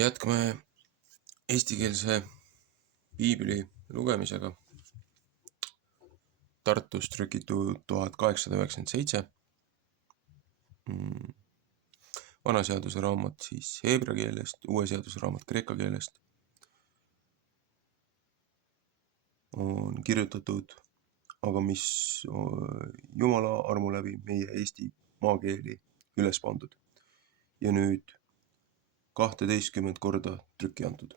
Jätkame eestikeelse piibli lugemisega. Tartus trükitud 1897. Vana seaduse raamat siis heebra keelest, uue seaduse raamat kreeka keelest. On kirjutatud, aga mis Jumala armu läbi meie Eesti maakeeli üles pandud. Ja nüüd 12 korda trükki antud.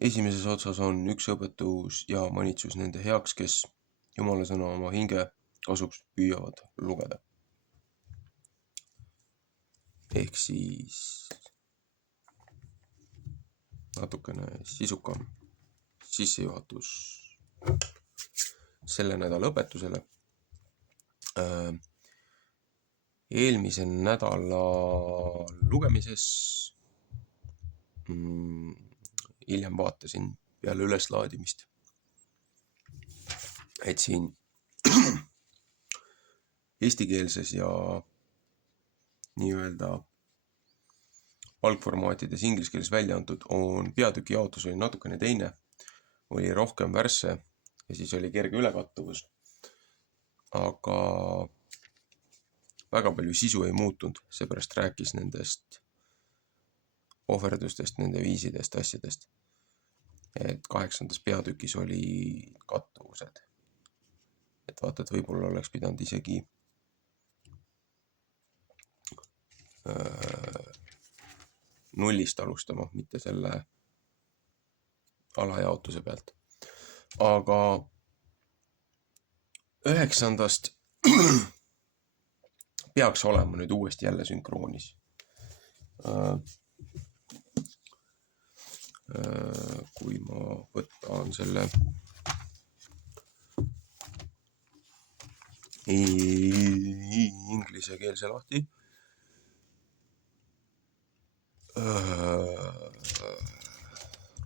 Esimeses otsas on üks õpetus ja manitsus nende heaks, kes Jumala sõna oma hinge kasuks püüavad lugeda. Ehk siis natukene sisukam sissejuhatus selle nädala õpetusele. Eelmise nädala lugemises hiljem vaatasin peale üleslaadimist, et siin eestikeelses ja nii-öelda algformaatides inglise keeles välja antud on peatüki jaotus oli natukene teine, oli rohkem värsse ja siis oli kerge ülekattuvus, aga väga palju sisu ei muutunud, seepärast rääkis nendest ohverdustest, nende viisidest, asjadest. Et 8. peatükis oli kattuvused. Et vaata, et võib-olla oleks pidanud isegi nullist alustama, mitte selle alajaotuse pealt. Aga 9. peaks olema nüüd uuesti jälle sünkroonis. Kui ma võtan selle inglise keelse lahti.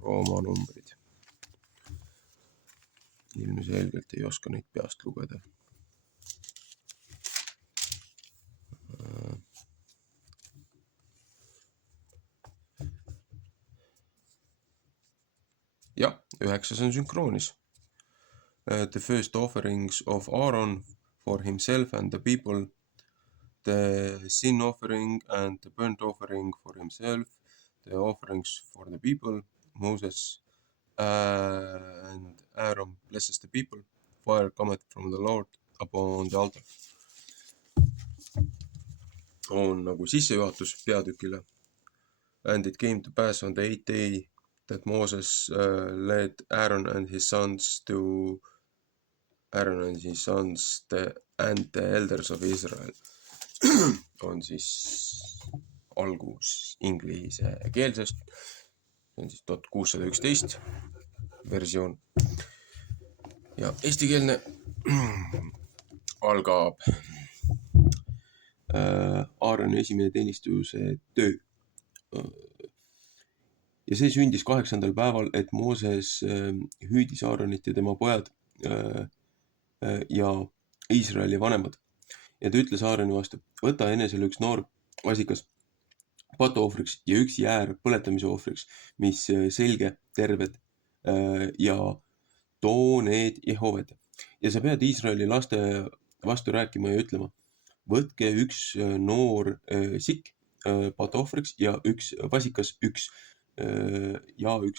Rooma numbrid. Ilmselgelt ei oska neid peast lugeda. Ja, 9 on sünkroonis. The first offerings of Aaron for himself and the people, the sin offering and the burnt offering for himself, the offerings for the people, Moses and Aaron blesses the people, fire cometh from the Lord upon the altar. On nagu sissejuhatus peatükile. And it came to pass on the 8th day that Moses led Aaron and his sons and the elders of Israel. On siis algus inglise keelsest. See on siis 1611 versioon. Ja eestikeelne algab Aaroni esimene teenistuse töö. Ja see sündis 8. päeval, et Mooses hüüdis Aaronit ja tema pojad ja Iisraeli vanemad. Ja ta ütles Aaroni vastu, võta enesele üks noor vasikas patuohvriks ja üks jäär põletamise ohvriks, mis selge, terved ja too need Jehoved. Ja sa pead Iisraeli laste vastu rääkima ja ütlema, võtke üks noor sikk patuohvriks ja üks vasikas, üks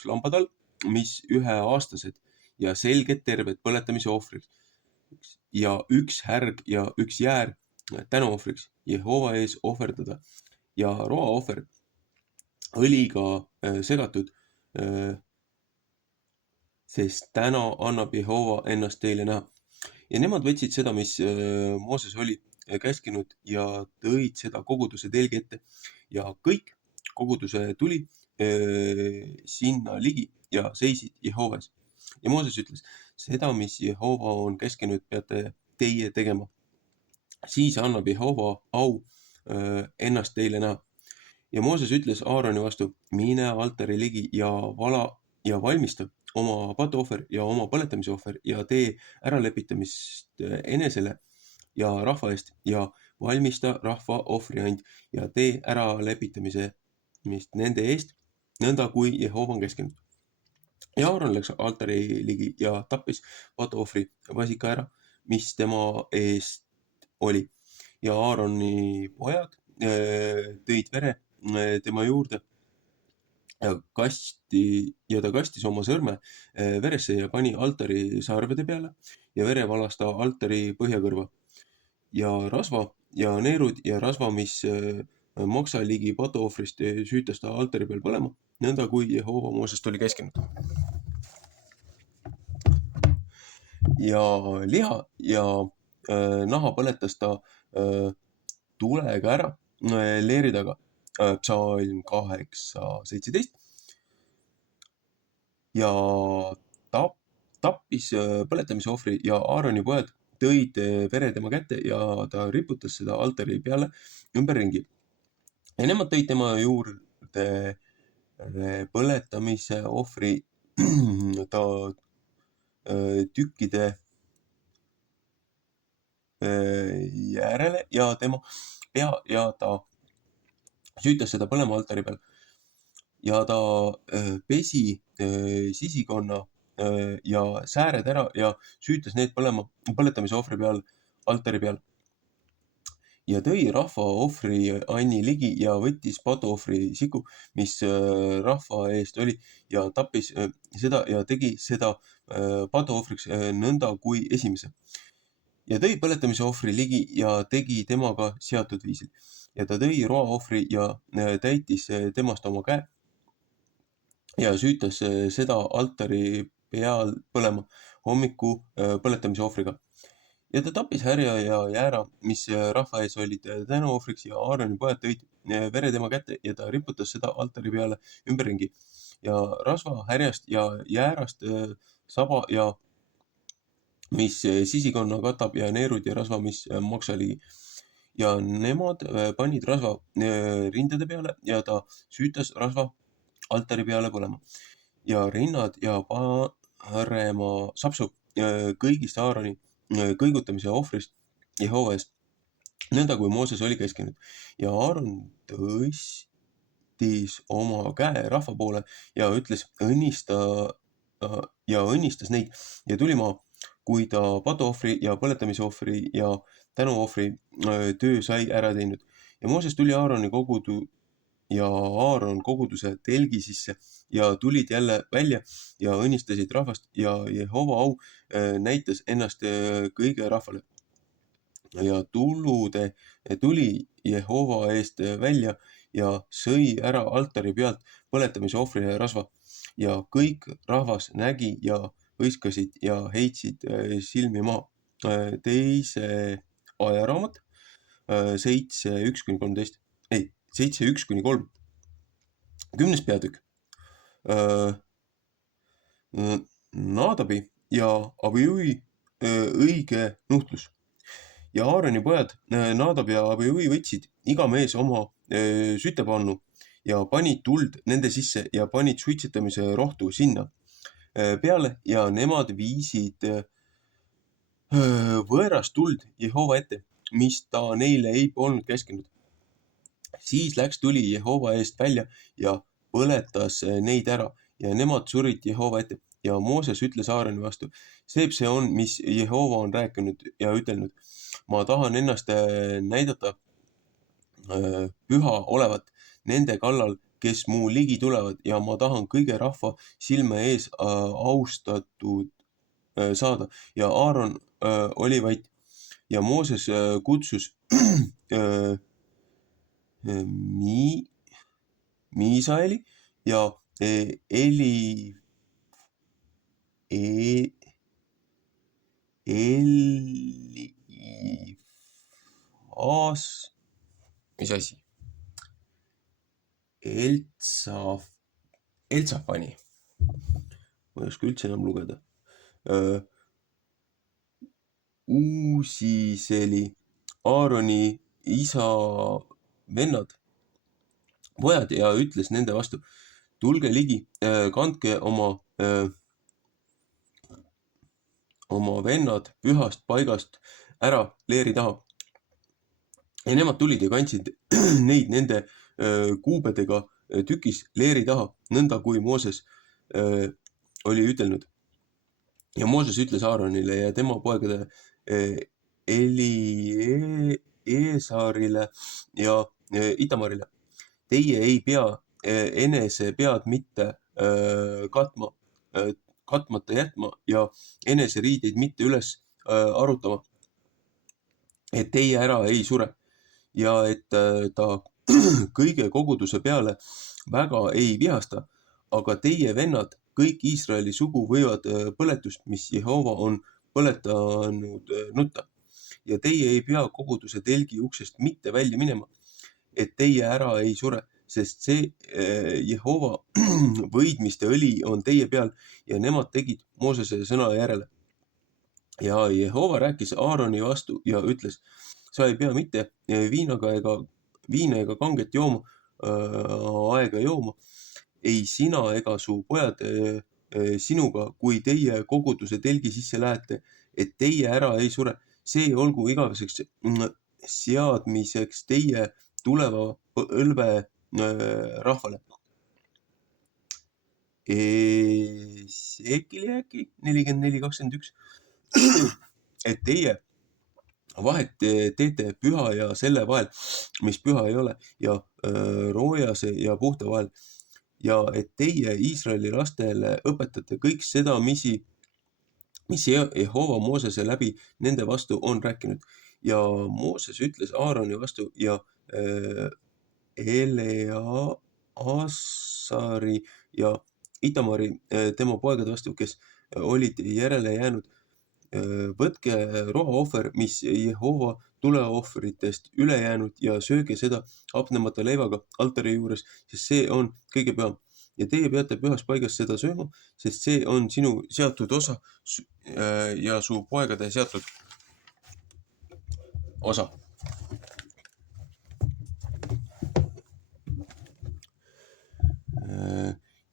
lambatal, mis 1-aastased ja selged terved põletamise ohvriks ja üks härg ja üks jäär tänuohvriks Jehova ees ohverdada ja roaohver õliga segatud, sest täna annab Jehova ennast teile näha. Ja nemad võtsid seda, mis Mooses oli käskinud ja tõid seda koguduse telgi ette ja kõik koguduse tuli sinna ligi ja seisid Jehovas. Ja Mooses ütles, seda, mis Jehova on käskinud, peate teie tegema. Siis annab Jehova au ennast teile näha. Ja Mooses ütles Aaroni vastu, mine altari ligi ja vala ja valmista oma patuohver ja oma põletamise ohver ja tee äralepitamist enesele ja rahva eest ja valmista rahva ohvriand ja tee ära lepitamise ripputamist nende eest, nõnda kui Jehova on käskinud. Ja Aaron läks altari ligi ja tappis patuohvri vasika ära, mis tema eest oli. Ja Aaroni pojad tõid vere tema juurde ja ta kastis oma sõrme veresse ja pani altari sarvede peale ja vere valas ta altari põhjakõrva. Ja rasva ja neerud ja rasva, mis maksa ligi patuohvrist, süütas ta altari peal põlema, nõnda kui Jehova Moosest oli käskinud. Ja liha ja naha põletas ta tulega ära leeri taga. Psalm 8:17. Ja tappis põletamisohvri ja Aaroni pojad tõid vere tema kätte ja ta riputas seda altari peale ümberringi. Ja nemad tõid tema juurde põletamise ohvri ta tükkide järele ja tema pea ja ta süütas seda põlema altari peal. Ja ta pesi sisikonna ja sääred ära ja süütas need põletamise ohvri peal, altari peal. Ja tõi rahva ohvri anni ligi ja võttis patuohvri siku, mis rahva eest oli, ja tappis seda ja tegi seda patuohvriks nõnda kui esimese. Ja tõi põletamise ohvri ligi ja tegi temaga seatud viisil. Ja ta tõi roaohvri ja täitis temast oma käe ja süütas seda altari peal põlema hommiku põletamise ohvriga. Ja ta tappis härja ja jäära, mis rahva ees olid tänuohvriks, ja Aaroni pojad tõid vere tema kätte ja ta riputas seda altari peale ümberringi. Ja rasva härjast ja jäärast saba ja mis sisikonna katab ja neerud ja rasva, mis maksa ligi. Ja nemad panid rasva rindade peale ja ta süütas rasva altari peale põlema. Ja rinnad ja parema sapsu kõigist Aaroni kõigutamise ohvrist Jehova eest, nõnda kui Mooses oli käskinud. Ja Aaron tõstis oma käe rahva poole ja ütles õnnistas neid ja tuli maa, kui ta patuohvri ja põletamisohvri ja tänuohvri töö sai ära teinud. Ja Mooses tuli Aaron koguduse telgi sisse ja tulid jälle välja ja õnnistasid rahvast ja Jehova au näitas ennast kõige rahvale. Ja tuli Jehova eest välja ja sõi ära altari pealt põletamise ohvri ja rasva. Ja kõik rahvas nägi ja hõiskasid ja heitsid silmi maha. Teise ajaraamat 7:1-13. 7:1-3. 10. peatükk. Naadabi ja Abiui õige nuhtlus. Ja Aaroni pojad, Naadab ja Abiui võtsid iga mees oma sütepannu ja panid tuld nende sisse ja panid suitsetamise rohtu sinna peale ja nemad viisid võõrast tuld Jehova ette, mis ta neile ei polnud käskinud. Siis läks tuli Jehova eest välja ja põletas neid ära ja nemad surid Jehova ette. Ja Mooses ütles Aaroni vastu, see on, mis Jehova on rääkinud ja ütelnud. Ma tahan ennast näidata püha olevat nende kallal, kes mu ligi tulevad, ja ma tahan kõige rahva silme ees austatud saada. Ja Aaron oli vait ja Mooses kutsus Miisaeli ja mis asi? Eltsafani. Ma ei oska üldse enam lugeda. Uusiseli, Aaroni isa vennad, pojad, ja ütles nende vastu, tulge ligi, kandke oma vennad pühast paigast ära leeri taha. Ja nemad tulid ja kandsid neid nende kuubedega tükis leeri taha, nõnda kui Mooses oli ütelnud. Ja Mooses ütles Aaronile ja tema poegade Eliesarile ja Itamarile: teie ei pea enese pead mitte katmata jätma ja enese riideid mitte üles arutama, et teie ära ei sure ja et ta kõige koguduse peale väga ei vihasta, aga teie vennad, kõik Iisraeli sugu võivad põletust, mis Jehova on põletanud, nutta. Ja teie ei pea koguduse telgi uksest mitte välja minema, et teie ära ei sure, sest see Jehova võidmiste õli on teie peal ja nemad tegid Moosese sõna järele. Ja Jehova rääkis Aaroni vastu ja ütles: sa ei pea mitte viina ega kanget aega jooma, ei sina ega su pojad sinuga, kui teie koguduse telgi sisse lähete, et teie ära ei sure. See olgu igaveseks seadmiseks teie tuleva põlve rahvale. Esekili äkki 44:21. Et teie vahet teete püha ja selle vahel, mis püha ei ole, ja roojase ja puhta vahel. Ja et teie Iisraeli lastele õpetate kõik seda, mis Jehova Moosese läbi nende vastu on rääkinud. Ja Mooses ütles Aaroni vastu ja Eleasari ja Itamari tema poegade vastu, kes olid järele jäänud: võtke rohaohver, mis Jehova tuleohvritest üle jäänud ja sööge seda hapnemata leivaga altari juures, sest see on kõige püham. Ja teie peate pühas paigas seda sööma, sest see on sinu seatud osa ja su poegade seatud osa.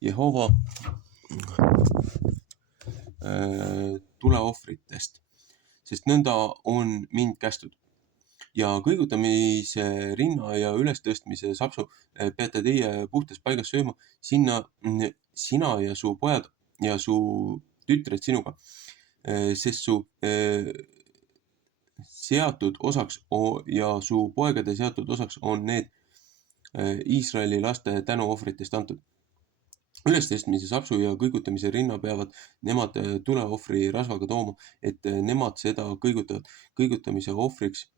Jehova tuleohvritest, sest nõnda on mind kästud. Ja kõigutamise rinna ja ülestõstmise sapsu peate teie puhtas paigas sööma, sinna sina ja su pojad ja su tütred sinuga, sest su seatud osaks ja su poegade seatud osaks on need Iisraeli laste tänuohvritest antud. Ülestõstmise sapsu ja kõigutamise rinna peavad nemad tuleohvri rasvaga tooma, et nemad seda kõigutamise ohvriks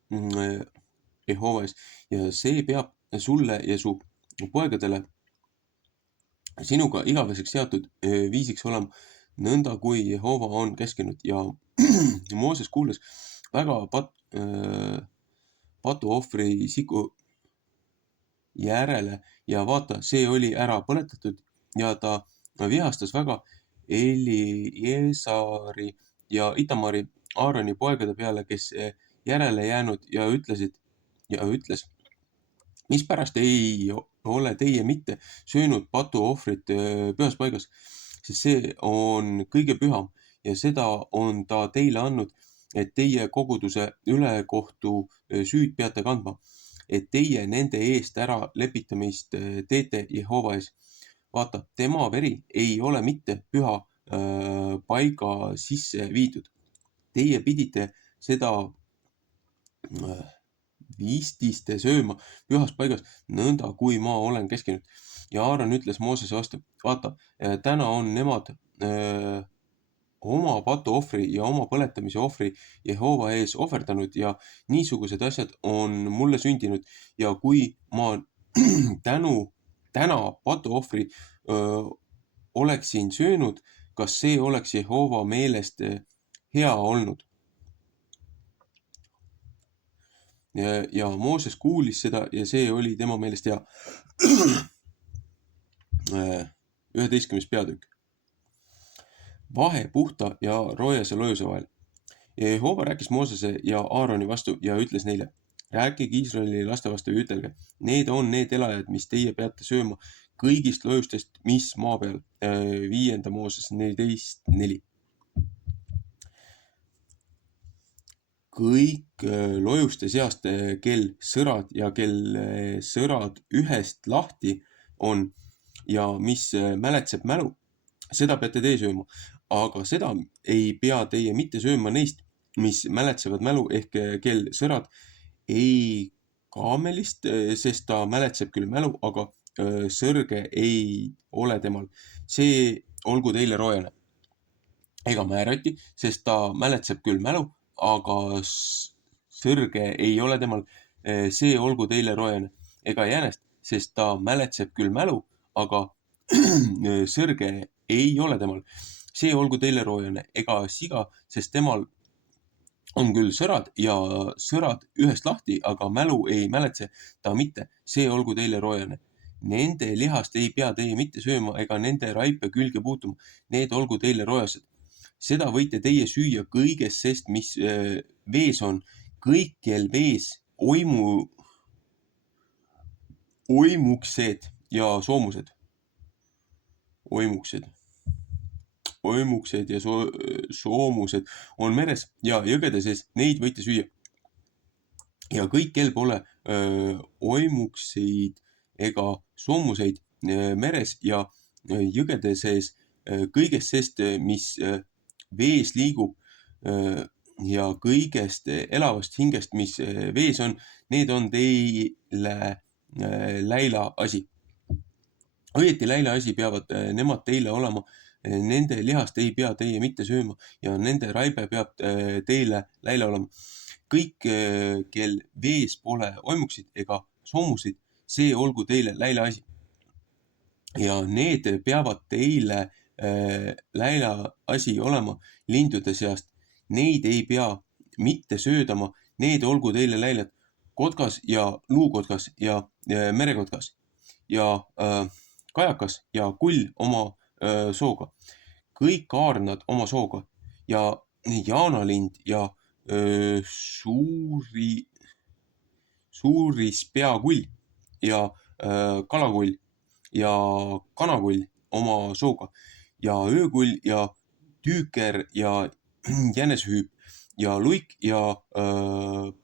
Jehova ees. Ja see peab sulle ja su poegadele sinuga igaveseks seatud viisiks olema, nõnda kui Jehova on käskinud. Ja Mooses kuulas väga patuohvri siku järele ja vaata, see oli ära põletatud ja ta vihastas väga Eliesari ja Itamari, Aaroni poegade peale, kes järele jäänud ja ütles: mispärast ei ole teie mitte söönud patuohvrit pühas paigas, sest see on kõige püham ja seda on ta teile andnud, et teie koguduse ülekohtu süüd peate kandma, et teie nende eest ära lepitamist teete Jehova ees. Vaata, tema veri ei ole mitte püha paiga sisse viidud. Teie pidite seda viististe sööma pühas paigas, nõnda kui ma olen käskinud. Ja Aaron ütles Moosese vastu: vaata, täna on nemad oma patuohvri ja oma põletamise ohvri Jehova ees ohverdanud ja niisugused asjad on mulle sündinud. Ja kui ma täna patuohvri oleksin söönud, kas see oleks Jehova meelest hea olnud? Ja Mooses kuulis seda ja see oli tema meelest hea. 11. peatükk. Vahe puhta ja roojase lojuse vahel. Jehova rääkis Moosese ja Aaroni vastu ja ütles neile: rääkige Iisraeli laste vastu ja ütelge: need on need elajad, mis teie peate sööma kõigist lojustest, mis maa peal. 5. Mooses 14:4. Kõik lojuste seast, kel sõrad ja kel sõrad ühest lahti on ja mis mäletseb mälu, seda peate teie sööma. Aga seda ei pea teie mitte sööma neist, mis mäletsevad mälu ehk kell sõrad, ei kaamelist, sest ta mäletseb küll mälu, aga sõrge ei ole temal. See olgu teile roojane. Ega määrati, sest ta mäletseb küll mälu, aga sõrge ei ole temal. See olgu teile roojane. Ega jäänest, sest ta mäletseb küll mälu, aga sõrge ei ole temal. See olgu teile roojane. Ega siga, sest temal on küll sõrad ja sõrad ühest lahti, aga mälu ei mäletse ta mitte. See olgu teile roojane. Nende lihast ei pea teie mitte sööma ega nende raipe külge puutuma. Need olgu teile roojased. Seda võite teie süüa kõigest sest, mis vees on. Kõikjel vees oimuksed ja soomused. Oimuksed ja soomused on meres ja jõgede sees, neid võite süüa. Ja kõik, kel pole oimukseid ega soomuseid meres ja jõgede sees, kõigest sest, mis vees liigub ja kõigest elavast hingest, mis vees on, need on teile läila asi. Õieti läila asi peavad nemad teile olema, nende lihast ei pea teie mitte sööma ja nende raibe peab teile läila olema. Kõik, kel vees pole oimuksid ega soomusid, see olgu teile läila asi. Ja need peavad teile läila asi olema lindude seast. Neid ei pea mitte söödama, need olgu teile läilad. Kotkas ja luukotkas ja merekotkas ja kajakas ja kull oma sooga. Kõik kaarnad oma sooga ja jaanalind ja suuris peakull ja kalakull ja kanakull oma sooga ja öökull ja tüüker ja jänesehüüp ja luik ja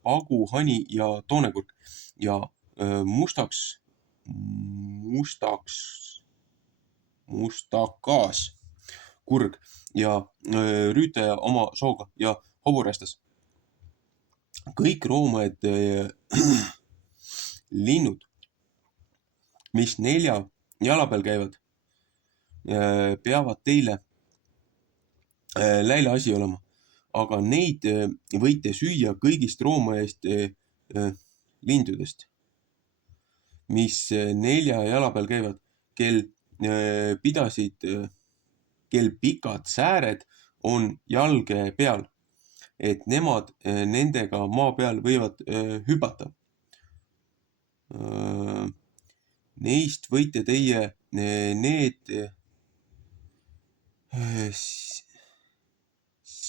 paguhani ja toonekurk ja mustakaas kurg ja rüütaja oma sooga ja hoburästas. Kõik roomad linnud, mis 4 jala peal käivad, peavad teile läila asi olema, aga neid võite süüa kõigist roomajast lindudest, mis 4 jala peal käivad, kel pikad sääred on jalge peal, et nemad nendega maa peal võivad hüpata. Neist võite teie need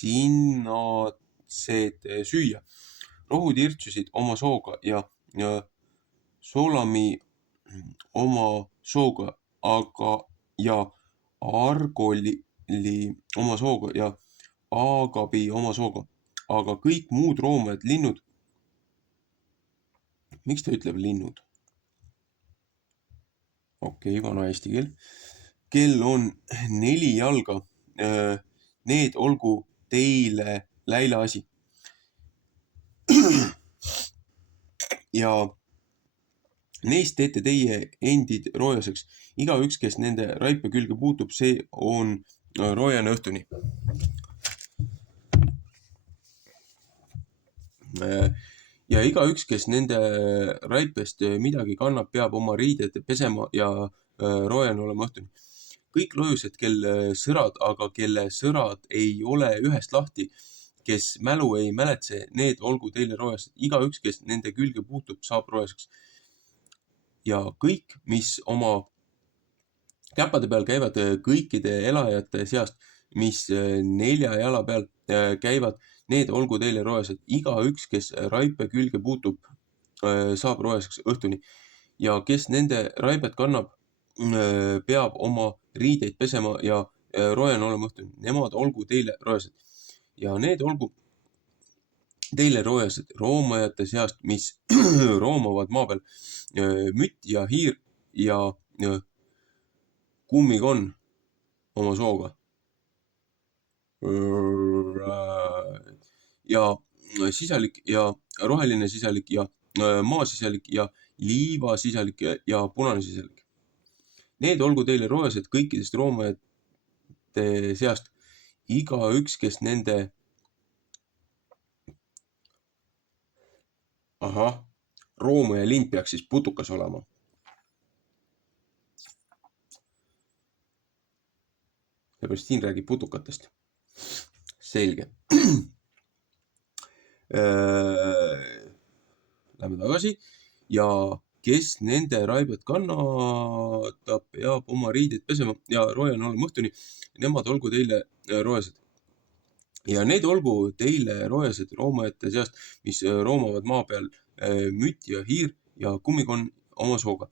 sinnatsed süüa. Rohutirtsusid oma sooga ja solami oma sooga, ja argoli oma sooga ja aagabi oma sooga. Aga kõik muud roomad linnud, miks ta ütleb linnud? Okei, vana eesti keel. Kel on 4 jalga, need olgu teile läila asi. Ja neist teete teie endid roojaseks. Igaüks, kes nende raipe külge puutub, see on roojane õhtuni. Ja igaüks, kes nende raipest midagi kannab, peab oma riided pesema ja roojane olema õhtuni. Kõik lojused, kel sõrad, aga kelle sõrad ei ole ühest lahti, kes mälu ei mäletse, need olgu teile roojased. Igaüks, kes nende külge puutub, saab roojaseks. Ja kõik, mis oma käpade peal käivad kõikide elajate seast, mis 4 jala peal käivad, need olgu teile roojased. Igaüks, kes raipe külge puutub, saab roojaseks õhtuni. Ja kes nende raibet kannab, peab oma riideid pesema ja roojane olema õhtuni. Nemad olgu teile roojased. Ja need olgu teile roojased roomajate seast, mis roomavad maa peal. Mütt ja hiir ja kummikon oma sooga. Ja sisalik ja roheline sisalik ja maasisalik ja liivasisalik ja punane sisalik. Need olgu teile rohelised kõikidest roomajate seast. Igaüks, kes nende roomaja lind peaks siis putukas olema. Seepärast siin räägib putukatest. Selge. Lähme tagasi. Ja kes nende raibet kannatab, peab oma riided pesema ja roojane olema õhtuni. Nemad olgu teile roojased. Ja need olgu teile roojased roomajate seast, mis roomavad maa peal, mütt ja hiir ja kummikon oma sooga.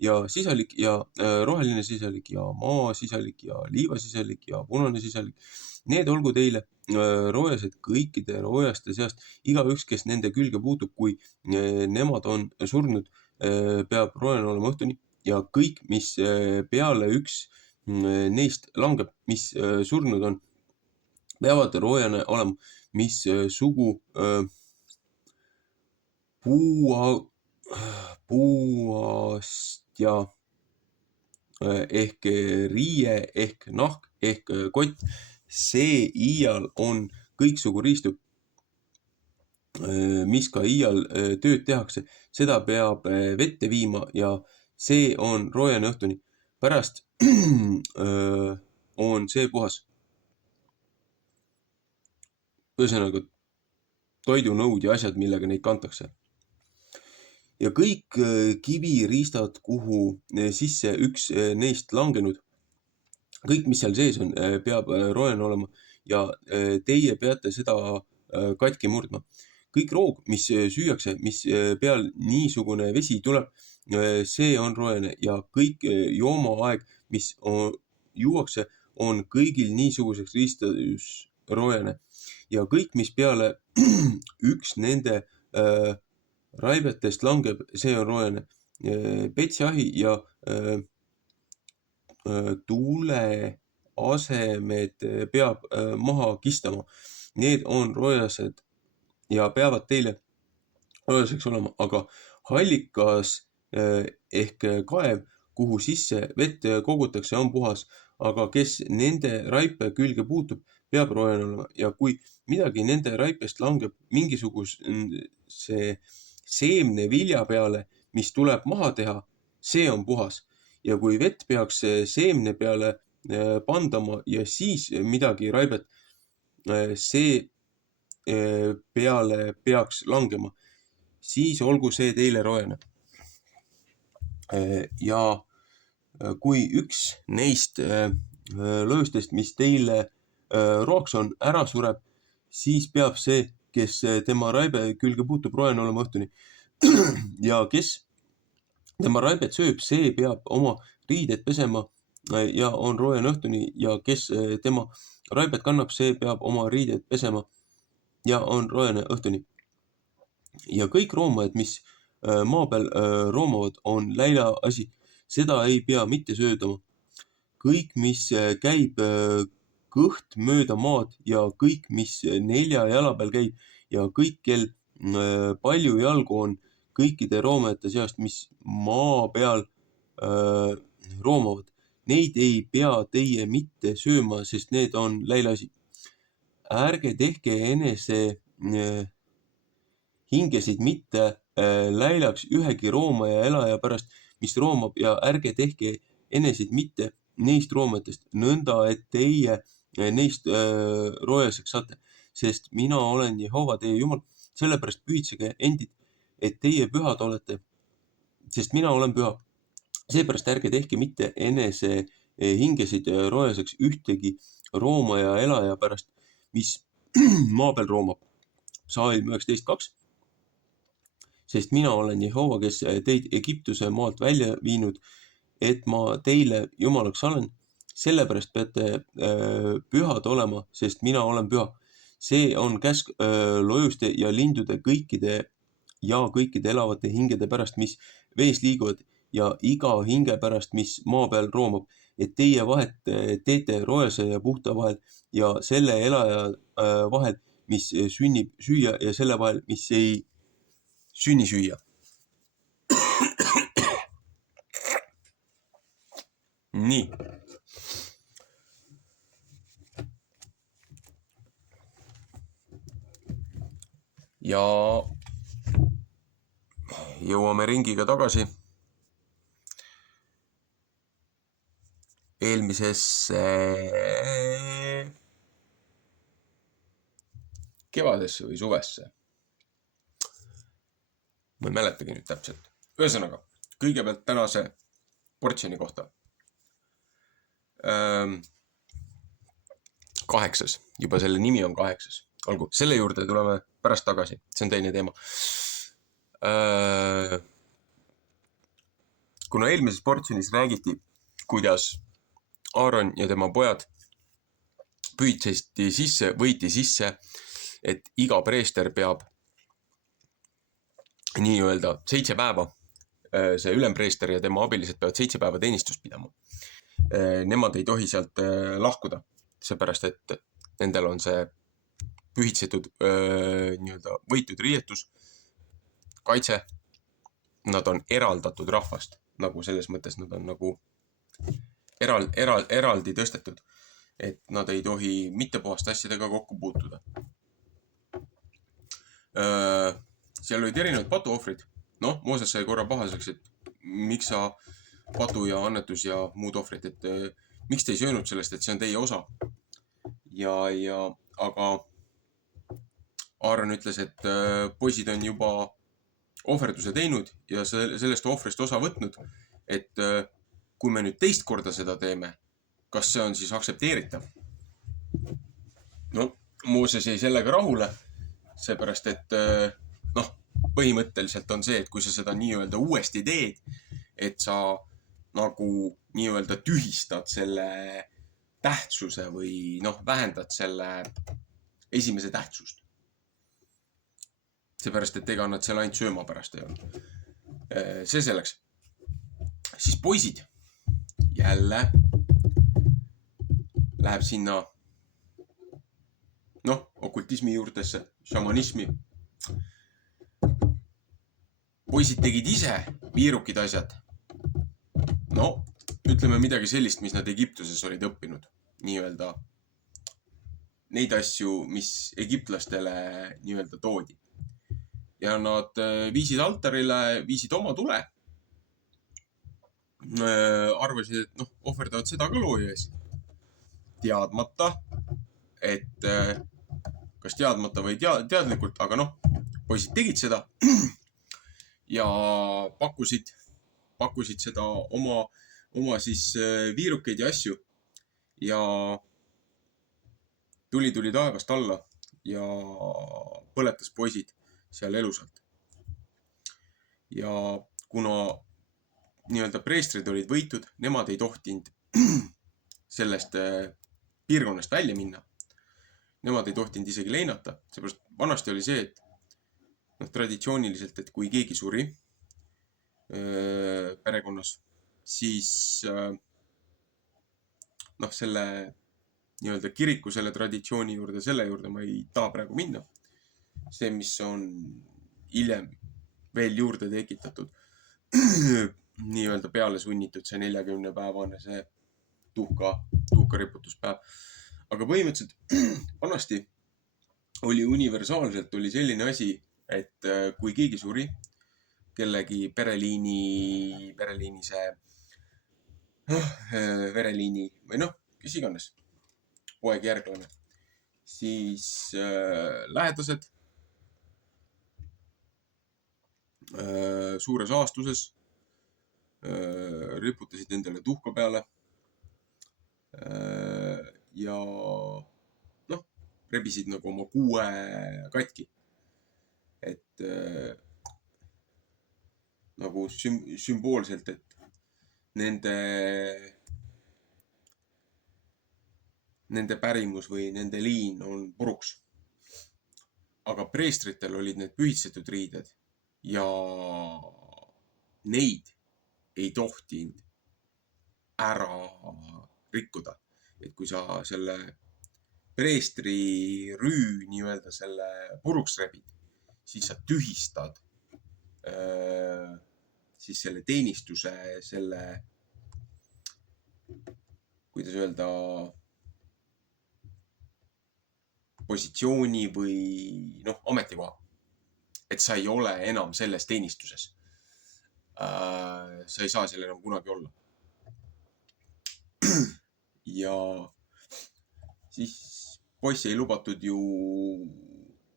Ja sisalik ja roheline sisalik ja maasisalik ja liivasisalik ja punane sisalik. Need olgu teile roojased kõikide roojaste seast. Igaüks, kes nende külge puutub, kui nemad on surnud, peab roojane olema õhtuni. Ja kõik, mis peale üks neist langeb, mis surnud on, peavad roojane olema, mis sugu puuast ja ehk riie ehk nahk ehk kott. See iial on kõiksugu riistu, mis ka iial tööd tehakse. Seda peab vette viima ja see on roojane õhtuni. Pärast on see puhas. Ühesõnaga toidunõud ja asjad, millega neid kantakse. Ja kõik kiviriistad, kuhu sisse üks neist langenud, kõik, mis seal sees on, peab roojane olema ja teie peate seda katki murdma. Kõik roog, mis süüakse, mis peal niisugune vesi tuleb, see on roojane ja kõik joomaaeg, mis juuakse, on kõigil niisuguseks riistus roojane. Ja kõik, mis peale üks nende raibetest langeb, see on roojane. Petsiahi ja tuule asemed peab maha kistama. Need on roojased ja peavad teile roojaseks olema, aga hallikas ehk kaev, kuhu sisse vett kogutakse, on puhas, aga kes nende raipe külge puutub, peab roojane olema. Ja kui midagi nende raipest langeb mingisuguse seemne vilja peale, mis tuleb maha teha, see on puhas. Ja kui vett peaks seemne peale pandama ja siis midagi raibet, see peale peaks langema, siis olgu see teile roojane. Ja kui üks neist lööstest, mis teile roaks on, ära sureb, siis peab see, kes tema raibe külge puutub, roojane olema õhtuni. Ja kes tema raibet sööb, see peab oma riided pesema ja on roojane õhtuni ja kes tema raibet kannab, see peab oma riided pesema ja on roojane õhtuni. Ja kõik roomajad, mis maa peal roomavad, on läila asi. Seda ei pea mitte söödama. Kõik, mis käib kõht mööda maad ja kõik, mis 4 jala peal käib ja kõik, kel palju jalgu on kõikide roomajate seast, mis maa peal roomavad, neid ei pea teie mitte sööma, sest need on läila asi. Ärge tehke enese hingesid mitte läilaks ühegi roomaja elaja pärast, mis roomab, ja ärge tehke enesid mitte neist roomajatest, nõnda et teie neist roojaseks saate, sest mina olen Jehova teie Jumal. Sellepärast pühitsege endid, et teie pühad olete, sest mina olen püha. Seepärast ärge tehke mitte enese hingesid roojaseks ühtegi roomaja elaja pärast, mis maa peal roomab. Psalm 19:2. Sest mina olen Jehova, kes teid Egiptuse maalt välja viinud, et ma teile Jumalaks olen. Sellepärast peate pühad olema, sest mina olen püha. See on käsk lojuste ja lindude kõikide elavate hingede pärast, mis vees liiguvad, ja iga hinge pärast, mis maa peal roomab, et teie vahet teete roelse ja puhta vahel ja selle elaja vahel, mis sünnib süüa ja selle vahel, mis ei sünni süüa. Nii. Ja jõuame ringiga tagasi eelmisesse kevadesse või suvesse. Ma ei mäletagi nüüd täpselt. Ühesõnaga, kõigepealt tänase portsjoni kohta. 8. Juba selle nimi on 8. Olgu, selle juurde tuleme pärast tagasi. See on teine teema. Kuna eelmises portsjonis räägiti, kuidas Aaron ja tema pojad võiti sisse, et iga preester peab nii-öelda 7 päeva, see ülempreester ja tema abilised peavad 7 päeva teenistust pidama. Nemad ei tohi sealt lahkuda, seepärast et nendel on see pühitsetud nii-öelda võitud riietus, kaitse. Nad on eraldatud rahvast, nagu selles mõttes nad on nagu eraldi tõstetud, et nad ei tohi mittepuhaste asjadega kokku puutuda. Seal olid erinevad patuohvrid. Mooses sai korra pahaseks, et miks sa patu ja annetus ja muud ohvrid, et miks te ei söönud sellest, et see on teie osa. Aga Aaron ütles, et poisid on juba ohverduse teinud ja sellest ohvrist osa võtnud, et kui me nüüd teist korda seda teeme, kas see on siis aktsepteeritav? Mooses jäi sellega rahule, seepärast et põhimõtteliselt on see, et kui sa seda nii-öelda uuesti teed, et sa nagu nii-öelda tühistad selle tähtsuse või vähendad selle esimese tähtsust. Seepärast, et ega nad seal ainult sööma pärast ei olnud. See selleks. Siis poisid jälle läheb sinna okultismi juurdesse, šamanismi. Poisid tegid ise viirukid asjad. Ütleme midagi sellist, mis nad Egiptuses olid õppinud. Nii-öelda neid asju, mis egiptlastele nii-öelda toodi. Ja nad viisid altarile, viisid oma tule. Arvasid, et ohverdavad seda ka looja ees. Teadmata, et kas teadmata või teadlikult, aga poisid tegid seda ja pakkusid seda oma siis viirukeid ja asju ja tuli taevast alla ja põletas poisid seal elusalt. Ja kuna nii-öelda preestrid olid võitud, nemad ei tohtinud sellest piirkonnast välja minna. Nemad ei tohtinud isegi leinata, seepärast vanasti oli see, et traditsiooniliselt, et kui keegi suri perekonnas, siis selle nii-öelda kiriku, selle traditsiooni juurde, selle juurde ma ei taha praegu minna. See, mis on hiljem veel juurde tekitatud, nii-öelda peale sunnitud see 40-päevane see tuhkariputuspäev. Aga põhimõtteliselt vanasti oli universaalselt selline asi, et kui keegi suri, kellegi vereliini või kes iganes, poeg, järglane, siis lähedased suures aastuses riputasid endale tuhka peale ja rebisid nagu oma kuue katki. Et nagu sümboolselt, et nende pärimus või nende liin on puruks. Aga preestritel olid need pühitsetud riided ja neid ei tohtinud ära rikkuda. Et kui sa selle preestri rüü nii-öelda selle puruks rebid, siis sa tühistad siis selle teenistuse, selle, kuidas öelda, positsiooni või ametikoha. Et sa ei ole enam selles teenistuses. Sa ei saa seal enam kunagi olla. Ja siis poissi ei lubatud ju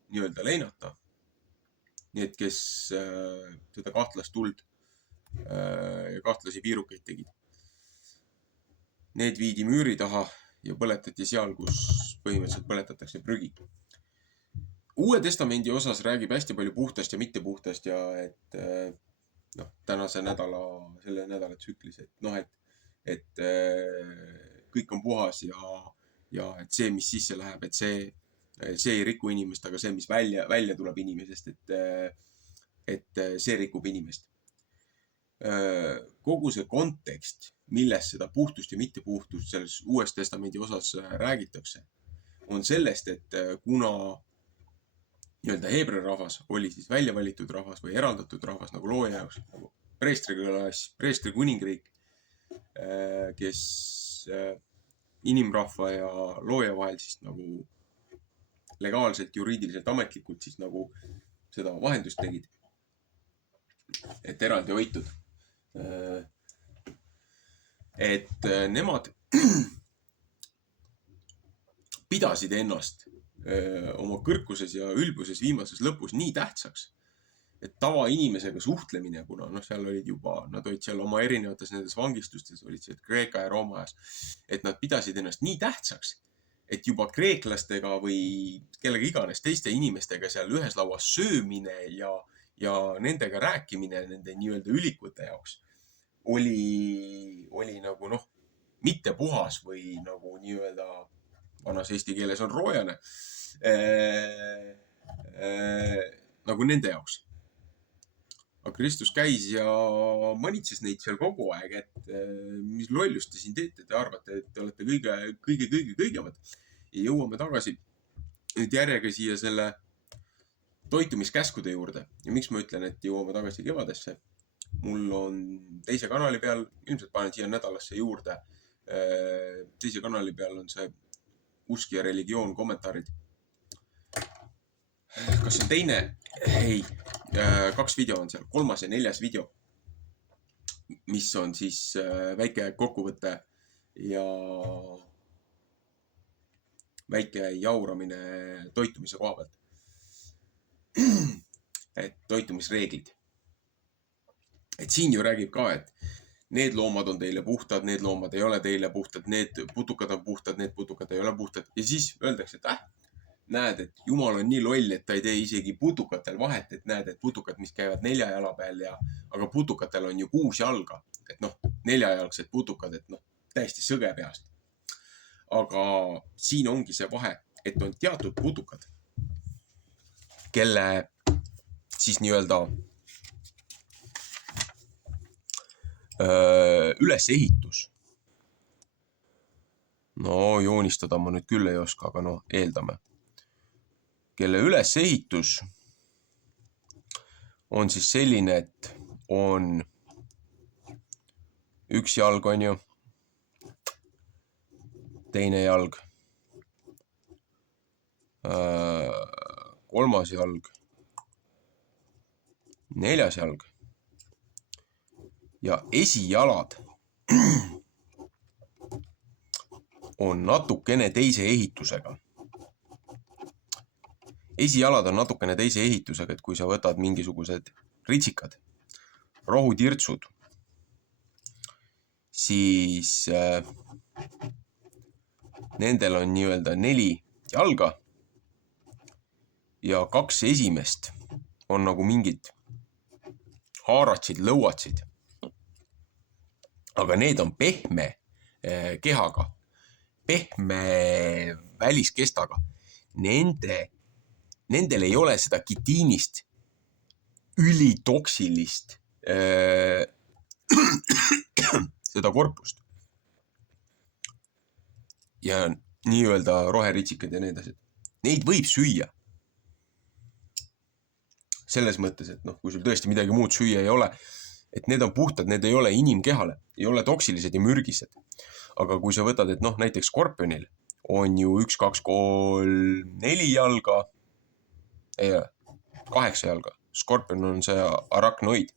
nii-öelda leinata. Need, kes seda kahtlast tuld ja kahtlasi viirukeid tegid. Need viidi müüri taha ja põletati seal, kus põhimõtteliselt põletatakse prügi. Uue testamendi osas räägib hästi palju puhtast ja mitte puhtast ja et tänase selle nädala tsüklis, et kõik on puhas ja et see, mis sisse läheb, et see ei riku inimest, aga see, mis välja tuleb inimesest, et see rikub inimest. Kogu see kontekst, milles seda puhtust ja mittepuhtust selles uues testamendi osas räägitakse, on sellest, et kuna nii-öelda heebrea rahvas oli siis välja valitud rahvas või eraldatud rahvas nagu looja jaoks, nagu preestri kuningriik, kes inimrahva ja looja vahel siis nagu legaalselt, juriidiliselt, ametlikult siis nagu seda vahendust tegid. Et eraldi hoitud. Et nemad pidasid ennast oma kõrkuses ja ülbuses viimases lõpus nii tähtsaks, et tavainimesega suhtlemine, kuna seal olid juba, nad olid seal oma erinevates nendes vangistustes, olid seal Kreeka ja Rooma ajas, et nad pidasid ennast nii tähtsaks, et juba kreeklastega või kellega iganes teiste inimestega seal ühes lauas söömine ja nendega rääkimine nende nii-öelda ülikute jaoks oli nagu mitte puhas või nagu nii-öelda vanas eesti keeles on roojane nagu nende jaoks. Aga Kristus käis ja mõnitses neid seal kogu aeg, et mis lollust te siin teete, te arvate, et te olete kõigemad. Ja jõuame tagasi nüüd järjega siia selle toitumiskäskude juurde. Ja miks ma ütlen, et jõuame tagasi kevadesse? Mul on teise kanali peal, ilmselt panen siia nädalasse juurde, teise kanali peal on see usk ja religioon kommentaarid. Kas on teine? Ei, 2 video on seal, 3. ja 4. video, mis on siis väike kokkuvõte ja väike jauramine toitumise koha pealt. Et toitumisreeglid. Et siin ju räägib ka, et need loomad on teile puhtad, need loomad ei ole teile puhtad, need putukad on puhtad, need putukad ei ole puhtad. Ja siis öeldakse, et näed, et Jumal on nii loll, et ta ei tee isegi putukatel vahet, et näed, et putukad, mis käivad 4 jala peal aga putukatel on ju 6 jalga. Et 4-jalgsed putukad, et täiesti sõge peast. Aga siin ongi see vahe, et on teatud putukad, kelle siis nii-öelda ülesehitus. Joonistada ma nüüd küll ei oska, aga eeldame. Kelle ülesehitus on siis selline, et on üks jalg on ju, teine jalg, 3. jalg, 4. jalg ja esijalad on natukene teise ehitusega. Esijalad on natukene teise ehitusega, et kui sa võtad mingisugused ritsikad, rohutirtsud, siis nendel on nii-öelda 4 jalga ja 2 esimest on nagu mingid haaratsid, lõuatsid. Aga need on pehme kehaga, pehme väliskestaga. Nendel ei ole seda kitiinist ülitoksilist seda korpust. Ja nii-öelda roheritsikad ja need asjad. Neid võib süüa. Selles mõttes, et kui sul tõesti midagi muud süüa ei ole, et need on puhtad, need ei ole inimkehale, ei ole toksilised ja mürgised. Aga kui sa võtad, et näiteks skorpionil on ju 1, 2, 3, 4 jalga, 8 jalga. Skorpion on see arachnoid.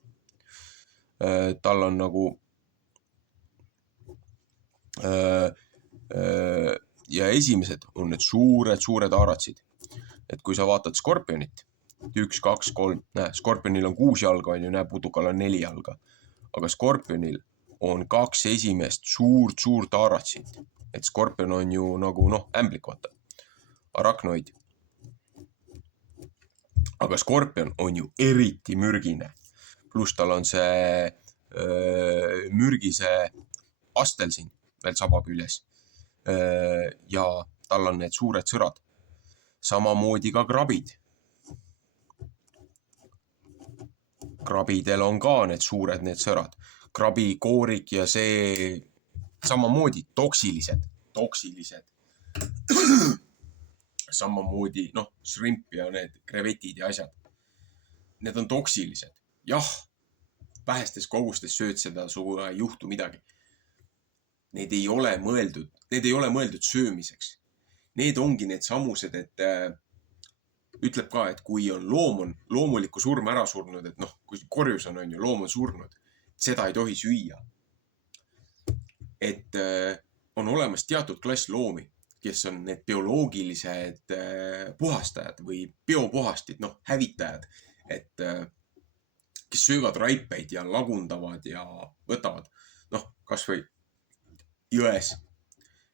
Tal on nagu ja esimesed on need suured haaratsid. Et kui sa vaatad skorpionit, 1, 2, 3, skorpionil on 6 jalga, on ju, putukal on 4 jalga. Aga skorpionil on 2 esimest suurt haaratsit. Et skorpion on ju nagu, ämblik, vaata. Arachnoid. Aga skorpion on ju eriti mürgine. Pluss tal on see mürgise astel siin veel saba küljes. Ja tal on need suured sõrad. Samamoodi ka krabid. Krabidel on ka need suured need sõrad. Krabi, koorik ja see samamoodi toksilised. Samamoodi, shrimp ja need krevetid ja asjad. Need on toksilised. Jah, vähestes kogustes sööd seda, suguga ei juhtu midagi. Need ei ole mõeldud söömiseks. Need ongi need samused, et ütleb ka, et kui on loomulikku surma ära surnud, et kui korjus on ju, loom on surnud, seda ei tohi süüa. Et on olemas teatud klass loomi, kes on need bioloogilised puhastajad või biopuhastid, hävitajad, et kes söövad raipeid ja lagundavad ja võtavad, kas või jões,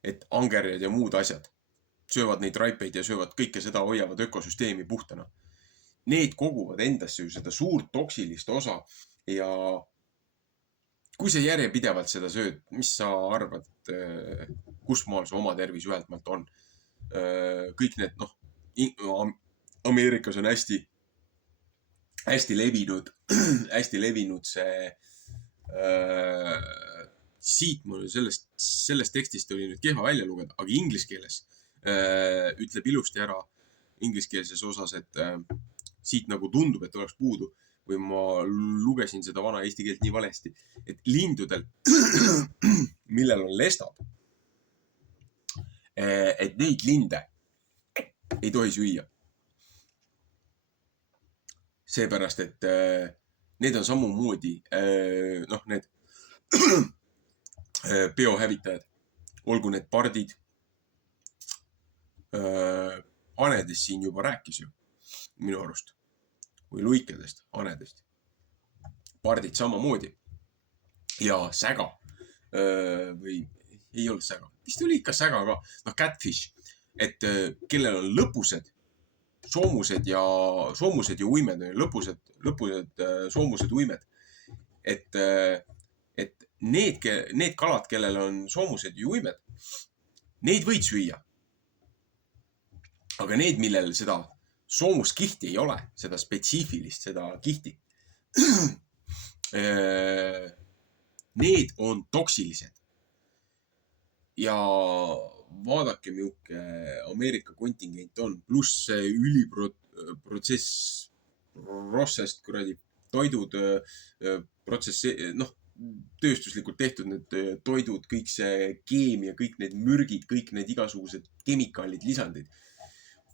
et angerjad ja muud asjad söövad neid raipeid ja söövad kõike seda, hoiavad ökosüsteemi puhtana. Need koguvad endasse ju seda suurt toksilist osa ja kui sa järjepidevalt seda sööd, mis sa arvad, kus maal su oma tervis ühelt maalt on? Kõik need, Ameerikas on hästi levinud see siit mul sellest tekstist oli nüüd kehva välja lugeda, aga inglise keeles ütleb ilusti ära ingliskeelses osas, et siit nagu tundub, et oleks puudu või ma lugesin seda vana eesti keelt nii valesti, et lindudel, millel on lestad, et neid linde ei tohi süüa. Seepärast, et need on samamoodi, need biohävitajad, olgu need pardid, hanedest siin juba rääkis ju minu arust või luikedest, hanedest. Pardid samamoodi ja säga või ei olnud säga, vist oli ikka säga ka, catfish, et kellel on lõpused soomused ja uimed, lõpused soomused uimed, et need kalad, kellel on soomused ja uimed, neid võid süüa. Aga need, millel seda soomuskihti ei ole, seda spetsiifilist, seda kihti, need on toksilised. Ja vaadake, milline Ameerika kontingent on, pluss see protsessest kuradi toidud, tööstuslikult tehtud need toidud, kõik see keemia, kõik need mürgid, kõik need igasugused kemikaalid, lisandid.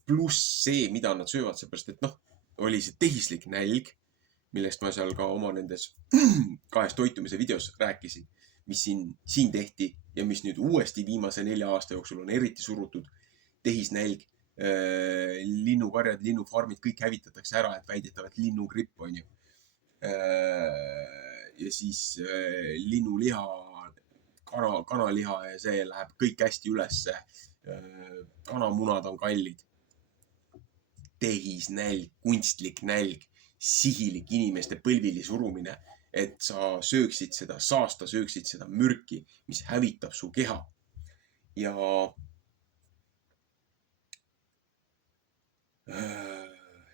Pluss see, mida nad söövad, seepärast, et oli see tehislik nälg, millest ma seal ka oma nendes 2 toitumise videos rääkisin, mis siin tehti ja mis nüüd uuesti viimase 4 aasta jooksul on eriti surutud. Tehisnälg, linnukarjad, linnufarmid, kõik hävitatakse ära, et väidetavalt linnugripp on ju. Ja siis linnuliha, kanaliha ja see läheb kõik hästi ülesse. Kanamunad on kallid. Tehisnälg, kunstlik nälg, sihilik inimeste põlvili surumine, et sa sööksid seda saasta, sööksid seda mürki, mis hävitab su keha. Ja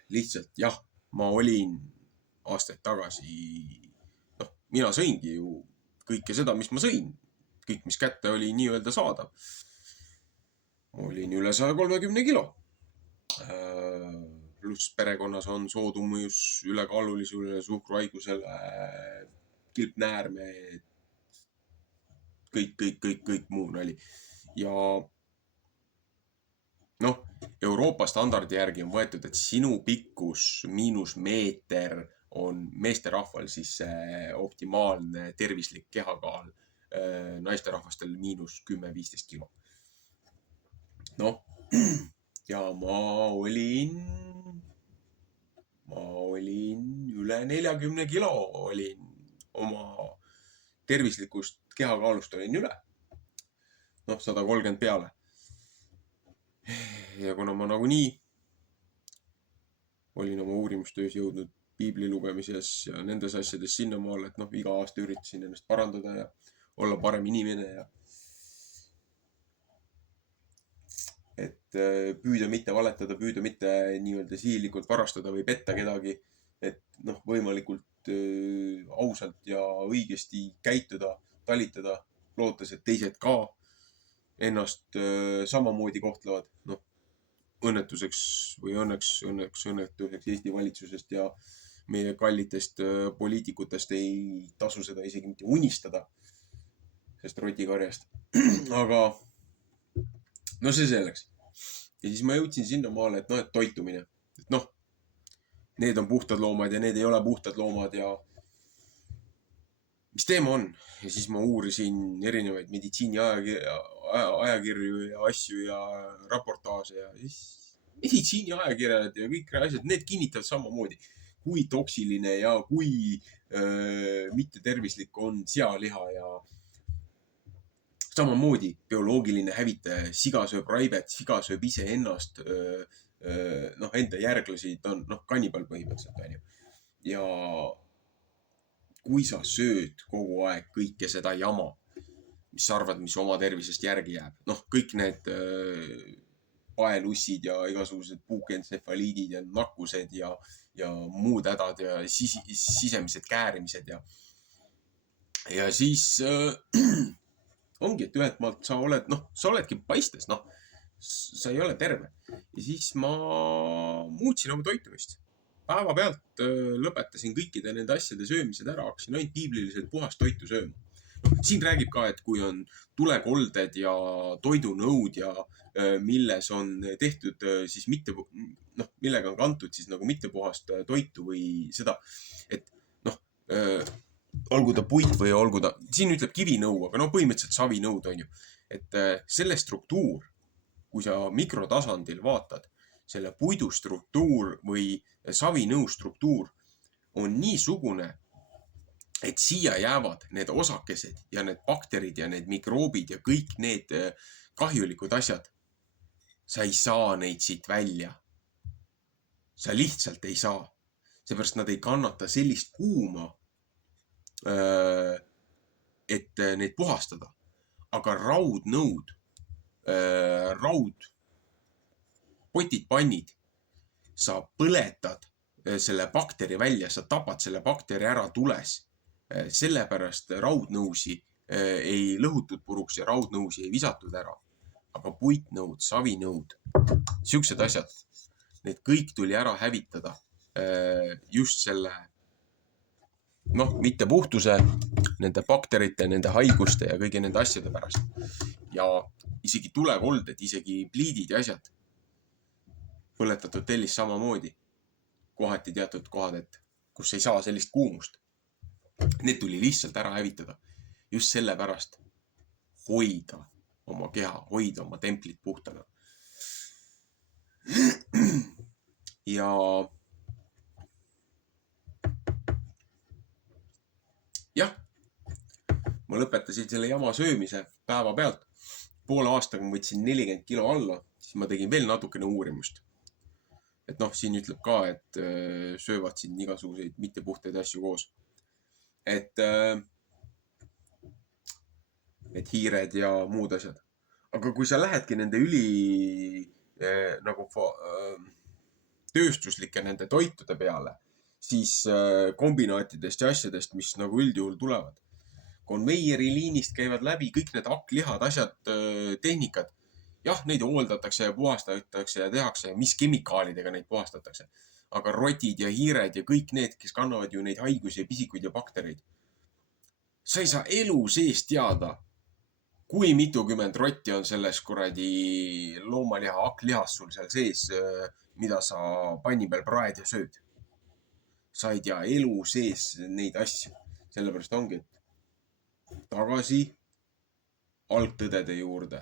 lihtsalt jah, ma olin aastaid tagasi, mina sõingi ju kõike seda, mis ma sõin. Kõik, mis kätte oli nii-öelda saadav. Olin üle 130 kilo. Pluss perekonnas on soodumus ülekaalulisusele, suhkruhaigusele, kilpnäärme, kõik muu nali. Ja noh, Euroopa standardi järgi on võetud, et sinu pikkus miinus meeter on meesterahval siis optimaalne tervislik kehakaal, naisterahvastel miinus 10-15 kilo. Noh, ja ma olin üle 40 kilo olin oma tervislikust kehakaalust olin üle. Noh, 130 peale. Ja kuna ma nagunii olin oma uurimustöös jõudnud piibli lugemises ja nendes asjades sinnamaal, et noh, iga aasta üritasin ennast parandada ja olla parem inimene ja et püüda mitte valetada, püüda mitte nii-öelda sihilikult varastada või petta kedagi, et noh, võimalikult ausalt ja õigesti käituda, talitada, lootes, et teised ka ennast samamoodi kohtlevad. Noh, õnnetuseks või õnnetuseks Eesti valitsusest ja meie kallitest poliitikutest ei tasu seda isegi mitte unistada, sest rotikarjast. Aga no see selleks. Ja siis ma jõudsin sinnamaale, et noh, et toitumine. Et noh, need on puhtad loomad ja need ei ole puhtad loomad ja mis teema on? Ja siis ma uurisin erinevaid meditsiini ajakirju ja asju ja raportaaže ja siis meditsiini ajakirjad ja kõik asjad, need kinnitavad samamoodi, kui toksiline ja kui mittetervislik on sealiha ja samamoodi bioloogiline hävitaja, siga sööb raibet, siga sööb ise ennast, noh, enda järglasi, ta on kannibal põhimõtteliselt, on ju. Ja kui sa sööd kogu aeg kõike seda jama, mis sa arvad, mis oma tervisest järgi jääb, noh, kõik need paelussid ja igasugused puukentsefaliidid ja nakkused ja muud hädad ja sisemised käärimised ja siis ongi, et ühelt maalt sa oledki paistes, noh, sa ei ole terve. Ja siis ma muutsin oma toitumist. Päevapealt lõpetasin kõikide nende asjade söömised ära, hakkasin ainult piibliliselt puhast toitu sööma. Siin räägib ka, et kui on tulekolded ja toidunõud ja milles on tehtud siis mitte, noh, millega on kantud siis nagu mittepuhast toitu või seda, et noh, olgu ta puit või olgu ta, siin ütleb kivinõu, aga no põhimõtteliselt savinõud on ju. Et selle struktuur, kui sa mikrotasandil vaatad, selle puidu struktuur või savinõu struktuur on niisugune, et siia jäävad need osakesed ja need bakterid ja need mikroobid ja kõik need kahjulikud asjad. Sa ei saa neid siit välja. Sa lihtsalt ei saa. Seepärast nad ei kannata sellist kuuma, et neid puhastada. Aga raudnõud, potid, pannid, sa põletad selle bakteri välja, sa tapad selle bakteri ära tules. Sellepärast raudnõusi ei lõhutud puruks ja raudnõusi ei visatud ära. Aga puitnõud, savinõud, siuksed asjad, need kõik tuli ära hävitada just selle, noh, mitte puhtuse, nende bakterite, nende haiguste ja kõigi nende asjade pärast. Ja isegi tulekolded, isegi pliidid ja asjad, põletatud tellis samamoodi, kohati teatud kohad, et kus ei saa sellist kuumust. Need tuli lihtsalt ära hävitada. Just sellepärast hoida oma keha, hoida oma templit puhtana. Ja jah, ma lõpetasin selle jama söömise päeva pealt. Poole aastaga ma võtsin 40 kilo alla, siis ma tegin veel natukene uurimust. Et noh, siin ütleb ka, et söövad siin igasuguseid mittepuhtaid asju koos. Et hiired ja muud asjad. Aga kui sa lähedki nende nagu tööstuslike nende toitude peale, siis kombinaatidest ja asjadest, mis nagu üldjuhul tulevad. Konveieri-liinist käivad läbi kõik need hakklihad, asjad, tehnikad. Jah, neid hooldatakse ja puhastatakse ja tehakse ja mis kemikaalidega neid puhastatakse. Aga rotid ja hiired ja kõik need, kes kannavad ju neid haigusi ja pisikuid ja baktereid. Sa ei saa elu sees teada, kui mitukümmend rotti on selles kuradi loomaliha hakklihas sul seal sees, mida sa panni peal praed ja sööd. Sa ei tea elu sees neid asju. Sellepärast ongi, et tagasi algtõdede juurde.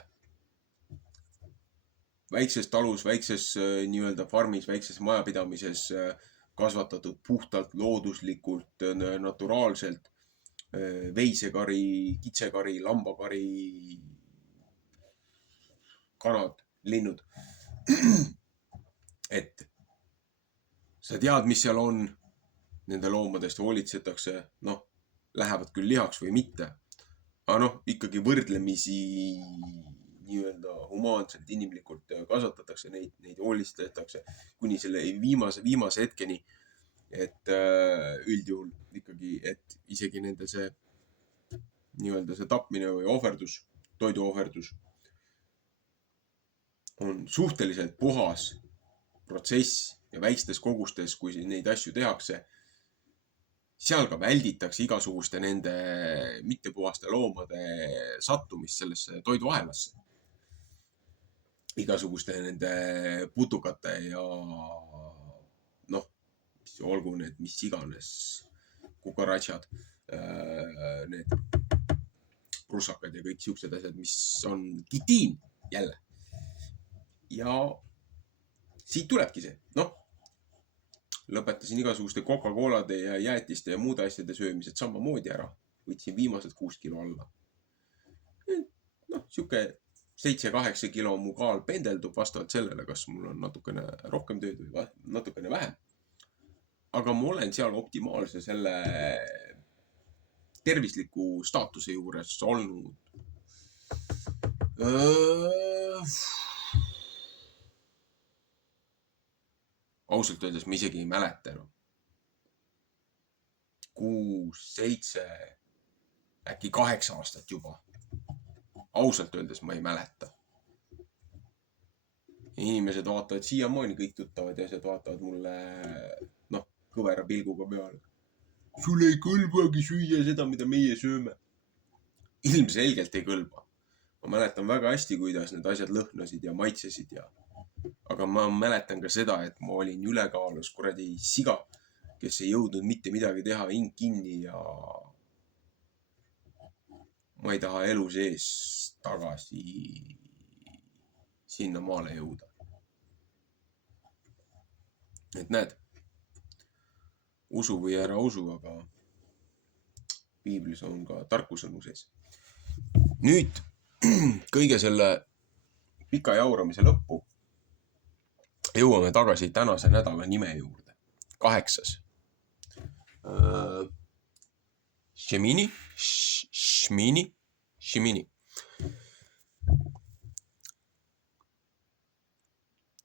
Väikses talus, väikses nii-öelda farmis, väikses majapidamises kasvatatud puhtalt, looduslikult, naturaalselt veisekari, kitsekari, lambakari, kanad, linnud. Et sa tead, mis seal on, nende loomadest hoolitsetakse, lähevad küll lihaks või mitte. Aga ikkagi võrdlemisi nii-öelda humaanselt, inimlikult kasvatatakse neid hoolitsetakse kuni selle viimase hetkeni, et üldjuhul ikkagi, et isegi nende see nii-öelda see tapmine või ohverdus, toiduohverdus on suhteliselt puhas protsess ja väikstes kogustes, kui neid asju tehakse, seal ka välditakse igasuguste nende mittepuhaste loomade sattumist sellesse toiduahelasse. Igasuguste nende putukate ja olgu need mis iganes kukaratšad, need prussakad ja kõik siuksed asjad, mis on kitiin jälle. Ja siit tulebki see. Lõpetasin igasuguste Coca-Colade ja jäätiste ja muude asjade söömised samamoodi ära. Võtsin viimased 6 kilo alla. Siuke 7-8 kilo mu kaal pendeldub vastavalt sellele, kas mul on natukene rohkem tööd või natukene vähem. Aga ma olen seal optimaalse selle tervisliku staatuse juures olnud. Ausalt öeldes ma isegi ei mäleta enam. 6, 7, äkki 8 aastat juba. Ausalt öeldes ma ei mäleta. Inimesed vaatavad siiamaani, kõik tuttavad ja asjad vaatavad mulle kõvera pilguga peale. Sul ei kõlbagi süüa seda, mida meie sööme. Ilmselgelt ei kõlba. Ma mäletan väga hästi, kuidas need asjad lõhnasid ja maitsesid aga ma mäletan ka seda, et ma olin ülekaalus kuradi siga, kes ei jõudnud mitte midagi teha, hing kinni ja ma ei taha elu sees tagasi sinna maale jõuda. Et näed, usu või ära usu, aga piiblis on ka tarkusõnu sees. Nüüd kõige selle pika jauramise lõppu jõuame tagasi tänase nädala nime juurde. 8. Šemini.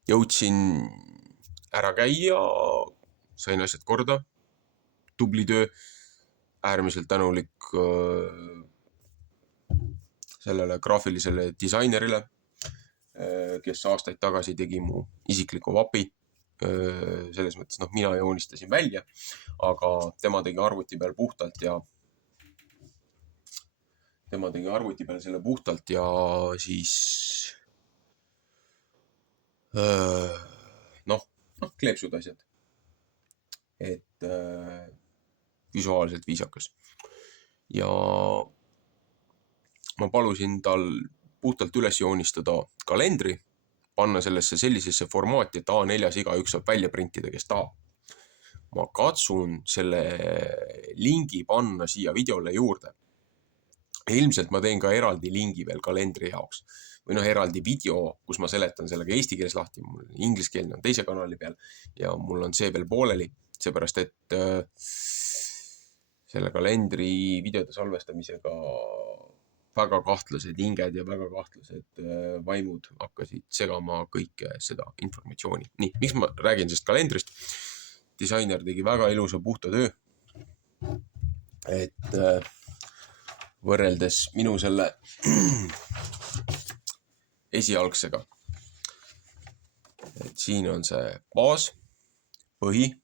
Jõudsin ära käia, sain asjad korda, tubli töö, äärmiselt tänulik sellele graafilisele disainerile, kes aastaid tagasi tegi mu isikliku vapi. Selles mõttes, mina joonistasin välja, aga tema tegi arvuti peal selle puhtalt ja siis kleepsud asjad. Et visuaalselt viisakas. Ja ma palusin tal puhtalt üles joonistada kalendri, panna sellisesse formaati, et A4-s igaüks saab välja printida, kes tahab. Ma katsun selle lingi panna siia videole juurde. Ilmselt ma teen ka eraldi lingi veel kalendri jaoks. Või eraldi video, kus ma seletan sellega eesti keeles lahti. Mul ingliskeelne on teise kanali peal ja mul on see veel pooleli. Seepärast, et selle kalendri videode salvestamisega väga kahtlased hinged ja väga kahtlased vaimud hakkasid segama kõike seda informatsiooni. Nii, miks ma räägin sellest kalendrist? disainer tegi väga ilusa puhta töö. Et võrreldes minu selle esialgsega. Et siin on see baas, põhi.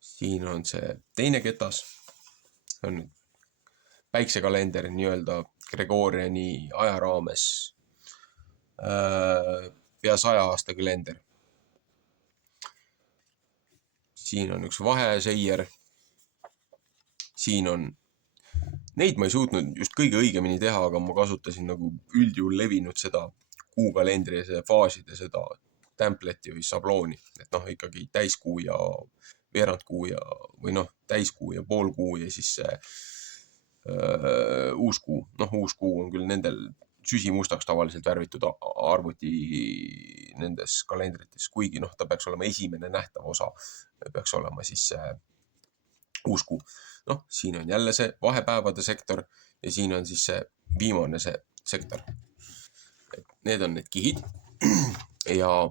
Siin on see teine ketas. See on päiksekalender nii-öelda Gregoriani ajaraames pea 100 aasta kalender. Siin on üks vaheseier. Siin on, neid ma ei suutnud just kõige õigemini teha, aga ma kasutasin nagu üldjuhul levinud seda kuukalendri ja see faaside seda template'i või sablooni. Et ikkagi täiskuu ja veerandkuu ja, või täiskuu ja poolkuu ja siis see uuskuu. Uuskuu on küll nendel süsimustaks tavaliselt värvitud arvuti nendes kalendrites, kuigi ta peaks olema esimene nähtav osa, peaks olema siis see uuskuu. Siin on jälle see vahepäevade sektor ja siin on siis see viimane see sektor. Need on need kihid ja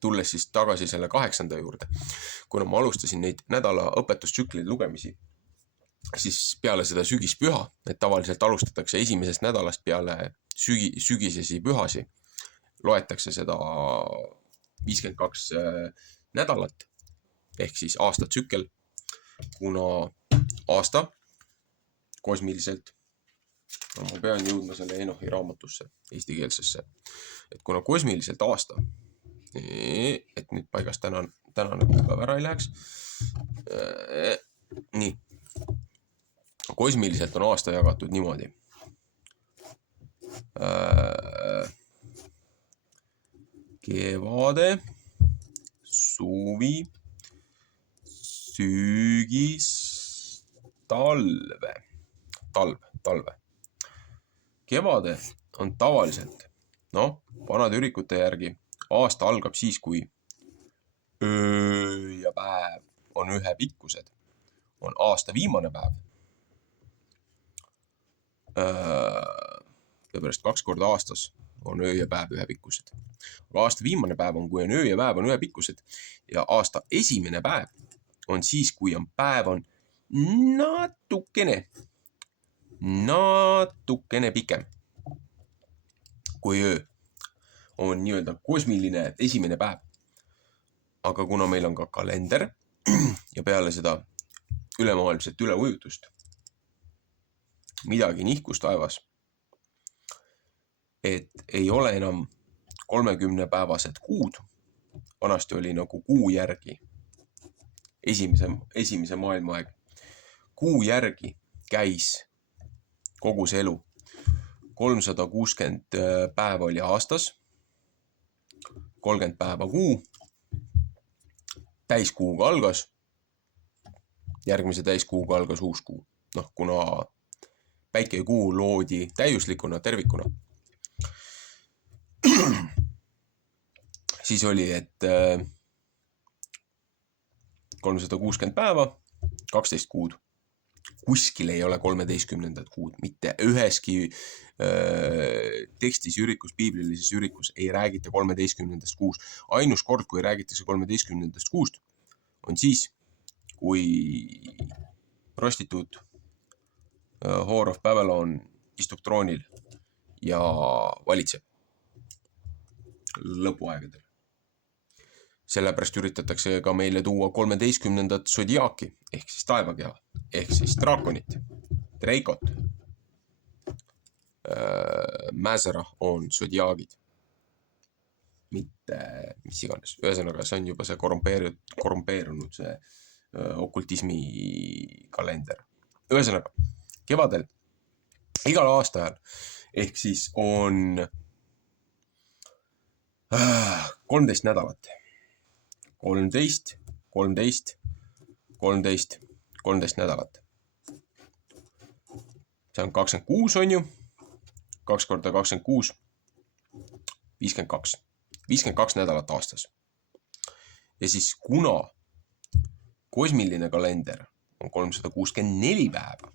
tulles siis tagasi selle 8. juurde, kuna ma alustasin neid nädala õpetustsükleid lugemisi, siis peale seda sügispüha, et tavaliselt alustatakse esimesest nädalast peale sügisesi pühasi, loetakse seda 52 nädalat ehk siis aastatsükkel, kuna aasta kosmiliselt, ma pean jõudma selle Enohi raamatusse, eestikeelsesse, et kuna kosmiliselt aasta, et nüüd paigast tänane kuupäev ära ei läheks, nii, kosmiliselt on aasta jagatud niimoodi. Kevade, suvi, sügis, talve. Kevade on tavaliselt, vanade ürikute järgi, aasta algab siis, kui öö ja päev on ühepikkused, on aasta viimane päev. Seepärast 2 korda aastas on öö ja päev ühepikkused. Aga aasta viimane päev on, kui on öö ja päev on ühepikkused ja aasta esimene päev on siis, kui on päev on natukene pikem kui öö. On nii-öelda kosmiline esimene päev. Aga kuna meil on ka kalender ja peale seda ülemaailmset üleujutust midagi nihkus taevas, et ei ole enam 30-päevased kuud, vanasti oli nagu kuu järgi, esimese maailmaaeg, kuu järgi käis kogu see elu. 360 päeva oli aastas, 30 päeva kuu, täiskuuga algas, järgmise täiskuuga algas uus kuu. Kuna päike ja kuu loodi täiuslikuna, tervikuna, siis oli, et 360 päeva, 12 kuud. Kuskil ei ole 13. kuud, mitte üheski tekstis ürikus, piiblilises ürikus ei räägita 13. kuust. Ainus kord, kui räägitakse 13. kuust, on siis, kui prostituut Whore of Babylon istub troonil ja valitseb lõpuaegadel. Sellepärast üritatakse ka meile tuua 13. sodiaaki, ehk siis taevakeha, ehk siis draakonit, dreikot. Mäzerah on sodiaagid, mitte mis iganes. Ühesõnaga, see on juba see korrumpeerunud see okultismi kalender. Ühesõnaga, kevadel, igal aastaajal, ehk siis on 13 nädalat. 13 nädalat. See on 26, on ju. 2 korda 26, 52. 52 nädalat aastas. Ja siis kuna kosmiline kalender on 364 päeva,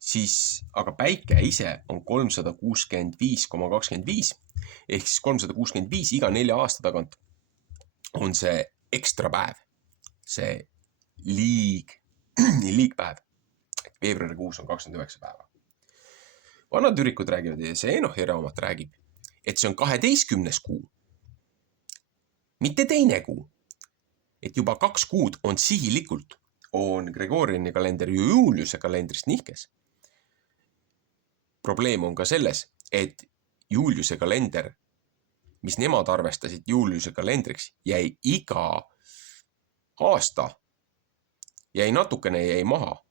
siis aga päike ise on 365,25 ehk siis 365 iga 4 aasta tagant on see ekstra päev, see liigpäev. Veebruarikuus on 29 päeva. Vanad ürikud räägivad ja see Enochi raamat räägib, et see on 12. kuu, mitte teine kuu. Et juba 2 kuud on sihilikult, on Gregoriani kalender Juliuse kalendrist nihkes. Probleem on ka selles, et Juliuse kalender, mis nemad arvestasid Juliuse kalendriks, jäi iga aasta, jäi natukene maha.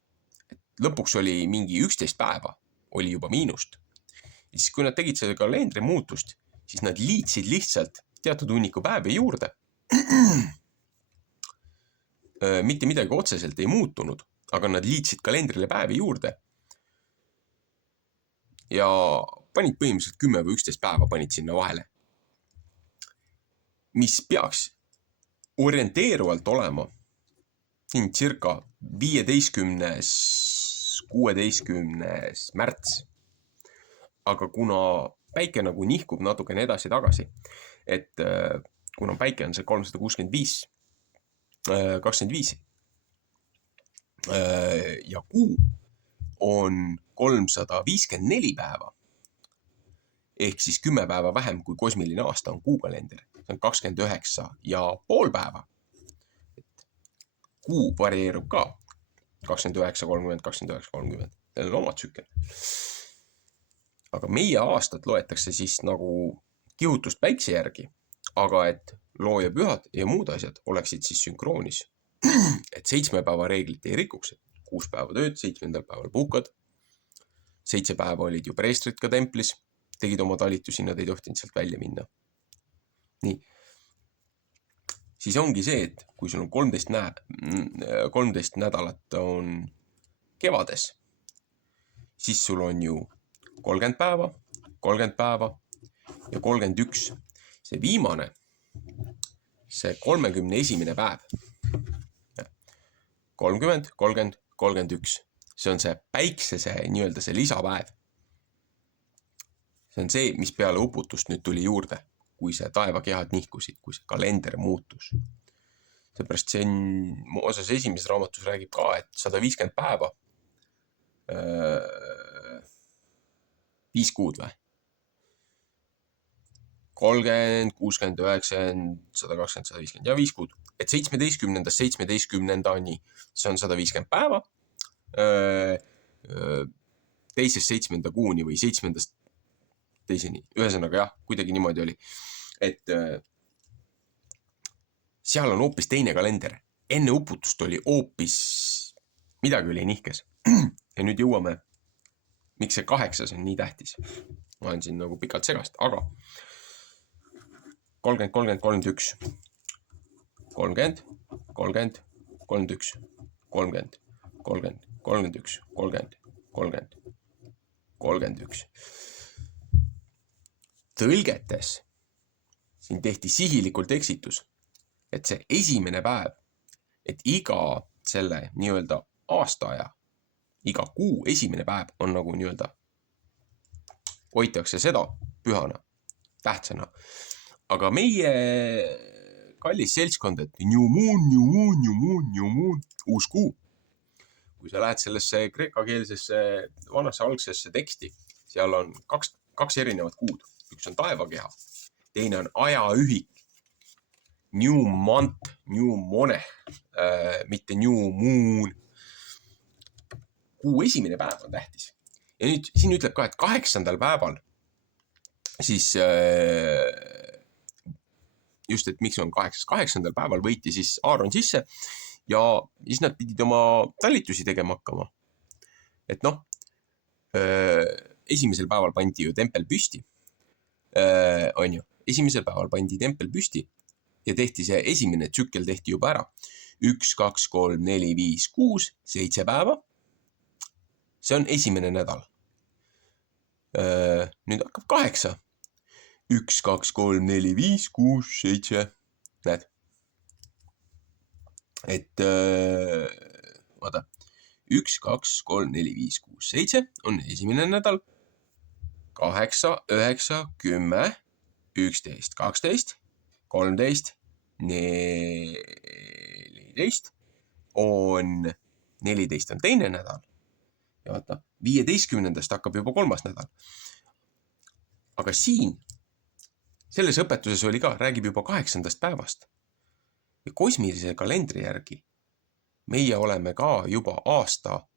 Et lõpuks oli mingi 11 päeva, oli juba miinust. Ja siis kui nad tegid selle kalendri muutust, siis nad liitsid lihtsalt teatud hunniku päevi juurde. Mitte midagi otseselt ei muutunud, aga nad liitsid kalendrile päevi juurde. Ja panid põhimõtteliselt 10 või 11 päeva panid sinna vahele. Mis peaks orienteeruvalt olema siin circa 15-16 märts. Aga kuna päike nagu nihkub natukene edasi-tagasi, et kuna päike on see 365 ja kuu on 354 päeva, ehk siis 10 päeva vähem kui kosmiline aasta on kuukalender. See on 29,5 päeva. Kuu varieerub ka 29, 30, 29, 30. Teil on oma tsükkel. Aga meie aastat loetakse siis nagu kihutust päikse järgi, aga et loo ja pühad ja muud asjad oleksid siis sünkroonis. Et 7 päeva reeglit ei rikuks. 6 päeva tööd, 7. päeval puhkad. 7 päeva olid ju preestrid ka templis, tegid oma talitusi, nad ei tohtinud sealt välja minna. Nii. Siis ongi see, et kui sul on 13 nädalat on kevades, siis sul on ju 30 päeva, 30 päeva ja 31. See viimane, see 31. päev. 30, 30, 31. See on see päiksese nii-öelda see lisapäev. See on see, mis peale uputust nüüd tuli juurde, kui see taevakehad nihkusid, kui see kalender muutus. Seepärast see on, osas esimeses raamatus räägib ka, et 150 päeva, 5 kuud või? 30, 60, 90, 120, 150 ja 5 kuud. Et 17-ni, see on 150 päeva, 2-7 kuuni või 7. teiseni. Ühesõnaga jah, kuidagi niimoodi oli. Et seal on hoopis teine kalender. Enne uputust oli hoopis midagi oli nihkes. Ja nüüd jõuame, miks see 8 on nii tähtis. Ma olen siin nagu pikalt segast, aga 30, 30, 31. 30, 30, 31. 30, 30, 31, 30, 30, 31. Tõlgetes siin tehti sihilikult eksitus, et see esimene päev, et iga selle nii-öelda aastaaja, iga kuu esimene päev on nagu nii-öelda hoitakse seda pühana, tähtsana. Aga meie kallis seltskond, et new moon, uus kuu. Kui sa lähed sellesse kreekakeelsesse vanasse algsesse teksti, seal on kaks erinevat kuud. Üks on taevakeha, teine on ajaühik. New month, new month, mitte new moon. Kuu esimene päev on tähtis. Ja nüüd siin ütleb ka, et 8. päeval siis just, et miks on 8. 8. päeval võiti siis Aaron sisse ja siis nad pidid oma talitusi tegema hakkama. Et noh, esimesel päeval pandi ju tempel püsti. On ju, esimesel päeval pandi tempel püsti ja tehti see esimene tsükkel tehti juba ära. 1, 2, 3, 4, 5, 6, 7 päeva. See on esimene nädal. Nüüd hakkab 8. 1, 2, 3, 4, 5, 6, 7. Näed. Et vaata. 1, 2, 3, 4, 5, 6, 7 on esimene nädal. 8, 9, 10, 11, 12, 13, 14 on, 14 on teine nädal ja vaata, 15. hakkab juba 3. nädal. Aga siin, selles õpetuses oli ka, räägib juba 8. päevast. Ja kosmilise kalendri järgi meie oleme ka juba aasta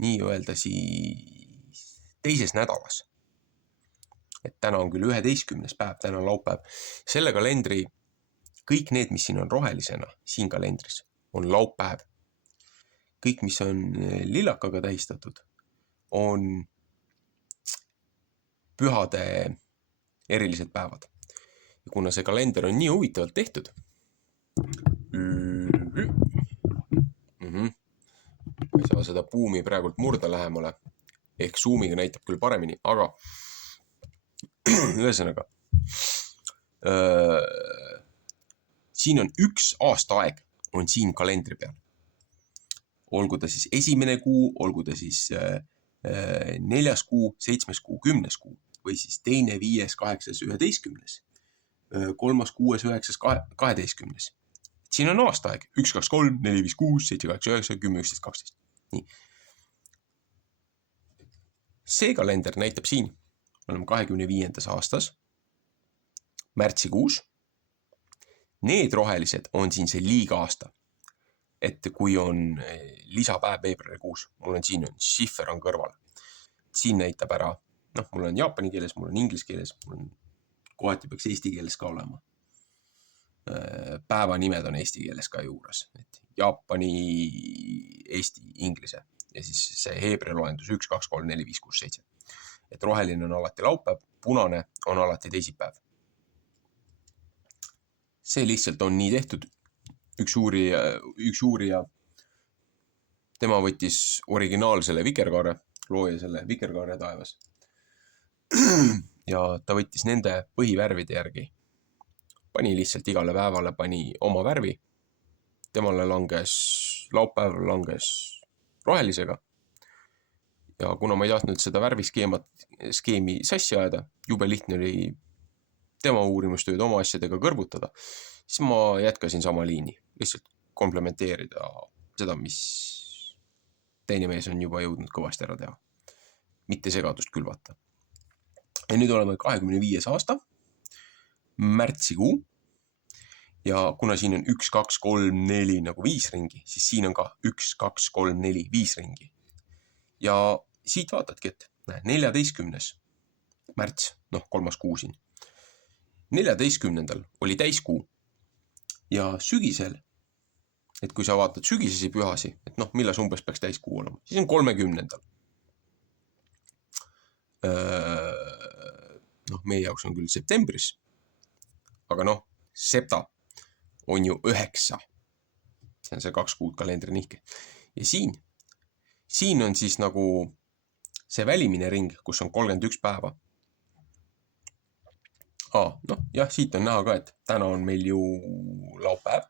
nii-öelda siis teises nädalas. Et täna on küll 11. päev, täna on laupäev. Selle kalendri, kõik need, mis siin on rohelisena, siin kalendris, on laupäev. Kõik, mis on lillakaga tähistatud, on pühade erilised päevad. Ja kuna see kalender on nii huvitavalt tehtud, ma ei saa seda buumi praegult murda lähemale, ehk zoomiga näitab küll paremini, aga ühesõnaga, siin on üks aastaaeg on siin kalendri peal. Olgu ta siis 1. kuu, olgu ta siis 4. kuu, 7. kuu, 10. kuu või siis 2., 5., 8., 11., 3., 6., 9., 12. Siin on aastaaeg 1, 2, 3, 4, 5, 6, 7, 8, 9, 10, 11, 12. Nii. See kalender näitab siin, me oleme 25. aastas, märtsikuus. Need rohelised on siin see liiga-aasta. Et kui on lisapäev veebruarikuus, mul on siin, šiffer on kõrval. Siin näitab ära, mul on jaapani keeles, mul on inglise keeles, mul on kohati peaks eesti keeles ka olema. Päevanimed on eesti keeles ka juures. Et jaapani, eesti, inglise ja siis see heebrea loendus 1, 2, 3, 4, 5, 6, 7. Et roheline on alati laupäev, punane on alati teisipäev. See lihtsalt on nii tehtud. Üks uurija, tema võttis originaalsele vikerkaare, looja selle vikerkaare taevas. Ja ta võttis nende põhivärvide järgi. Pani lihtsalt igale päevale, pani oma värvi. Temale langes, laupäev langes rohelisega. Ja kuna ma ei tahtnud seda värviskeemi sassi ajada, jube lihtne oli tema uurimustööd oma asjadega kõrvutada, siis ma jätkasin sama liini. Lihtsalt komplementeerida seda, mis teine mees on juba jõudnud kõvasti ära teha. Mitte segadust külvata. Ja nüüd oleme 25. aasta, märtsikuu. Ja kuna siin on 1, 2, 3, 4 nagu 5 ringi, siis siin on ka 1, 2, 3, 4, 5 ringi. Ja siit vaatadki, et 14. märts, 3. kuu siin. 14. oli täiskuu. Ja sügisel, et kui sa vaatad sügisesi pühasi, et milles umbes peaks täiskuu olema, siis on 30. Meie jaoks on küll septembris, aga septa on ju 9. See on see 2 kuud kalendri nihke. Ja siin on siis nagu see välimine ring, kus on 31 päeva. Jah, siit on näha ka, et täna on meil ju laupäev.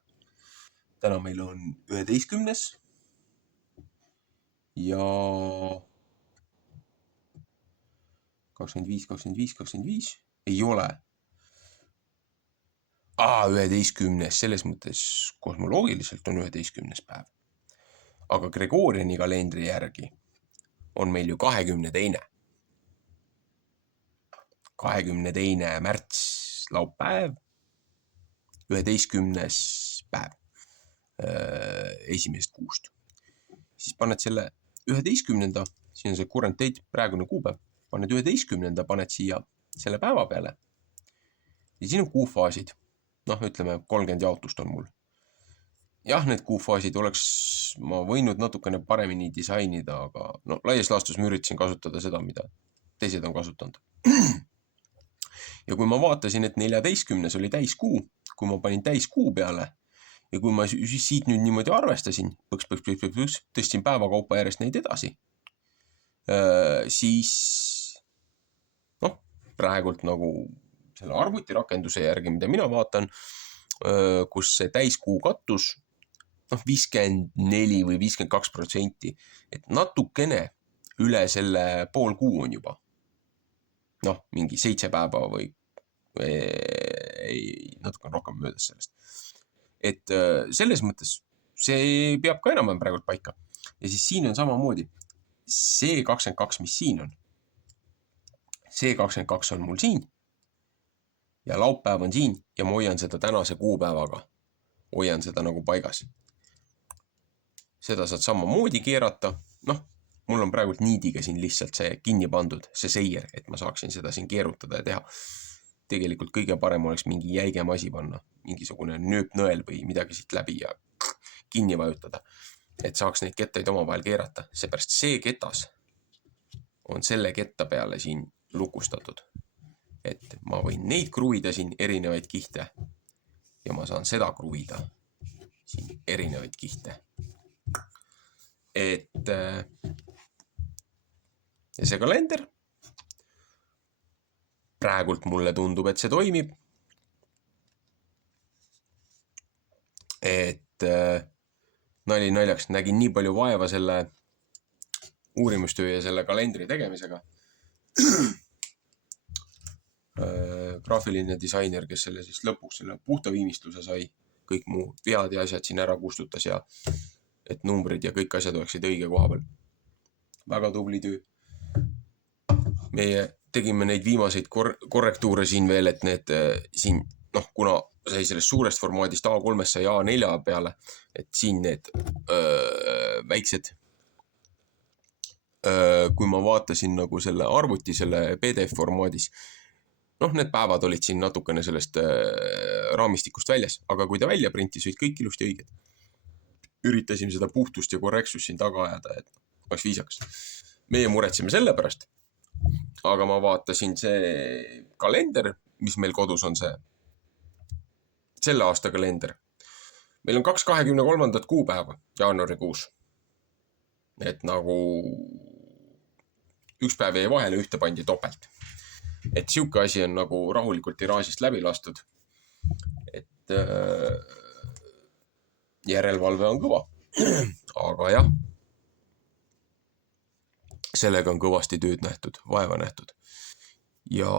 Täna meil on 11. Ja 25, 25, 25 ei ole. 11. Selles mõttes kosmoloogiliselt on 11. päev. Aga Gregoriani kalendri järgi on meil ju 22. 22. märts laupäev, 11. päev 1. kuust. Siis paned selle 11. siin on see current date, praegune kuupäev, paned 11. paned siia selle päeva peale. Ja siin on kuufaasid. Ütleme 30 jaotust on mul. Jah, need kuufaasid oleks ma võinud natukene paremini disainida, aga laias laastus ma üritasin kasutada seda, mida teised on kasutanud. Ja kui ma vaatasin, et 14. oli täiskuu, kui ma panin täiskuu peale ja kui ma siit nüüd niimoodi arvestasin, tõstsin päevakaupa järjest neid edasi, siis praegult nagu selle arvutirakenduse järgi, mida mina vaatan, kus see täiskuu kattus 54 või 52%, et natukene üle selle pool kuu on juba. Mingi 7 päeva või natuke rohkem möödas sellest. et selles mõttes see peab ka enam-vähem praegult paika. Ja siis siin on samamoodi see 22, mis siin on. See 22 on mul siin ja laupäev on siin ja ma hoian seda tänase kuupäevaga. Hoian seda nagu paigas. Seda saad samamoodi keerata. Noh, mul on praegult niidiga siin lihtsalt see kinni pandud, see seier, et ma saaksin seda siin keerutada ja teha. Tegelikult kõige parem oleks mingi jäigem asi panna, mingisugune nööpnõel või midagi siit läbi ja kinni vajutada, et saaks neid kettaid omavahel keerata. Seepärast see ketas on selle ketta peale siin lukustatud. Et ma võin neid kruvida siin erinevaid kihte ja ma saan seda kruvida siin erinevaid kihte. Et ja see kalender praegult mulle tundub, et see toimib. Et nali naljaks, nägin nii palju vaeva selle uurimustöö ja selle kalendri tegemisega. Graafiline disainer, kes selle siis lõpuks selle puhta viimistluse sai, kõik mu vead ja asjad siin ära kustutas ja et numbrid ja kõik asjad oleksid õige koha peal. Väga tubli töö. Meie tegime neid viimaseid korrektuure siin veel, et need siin, kuna sai sellest suurest formaadist A3 sai A4 peale, et siin need väiksed, kui ma vaatasin nagu selle arvuti, selle PDF formaadis, need päevad olid siin natukene sellest raamistikust väljas, aga kui ta välja printis, olid kõik ilusti õiged. Üritasime seda puhtust ja korrektsust siin taga ajada, et oleks viisakas. Meie muretsime selle pärast, aga ma vaatasin see kalender, mis meil kodus on see, selle aasta kalender. Meil on 23. kuupäeva, jaanuarikuus. Et nagu üks päev jäi vahele, ühte pandi topelt. Et siuke asi on nagu rahulikult tiraažist läbi lastud. Et järelevalve on kõva. Aga jah, sellega on kõvasti tööd nähtud, vaeva nähtud. Ja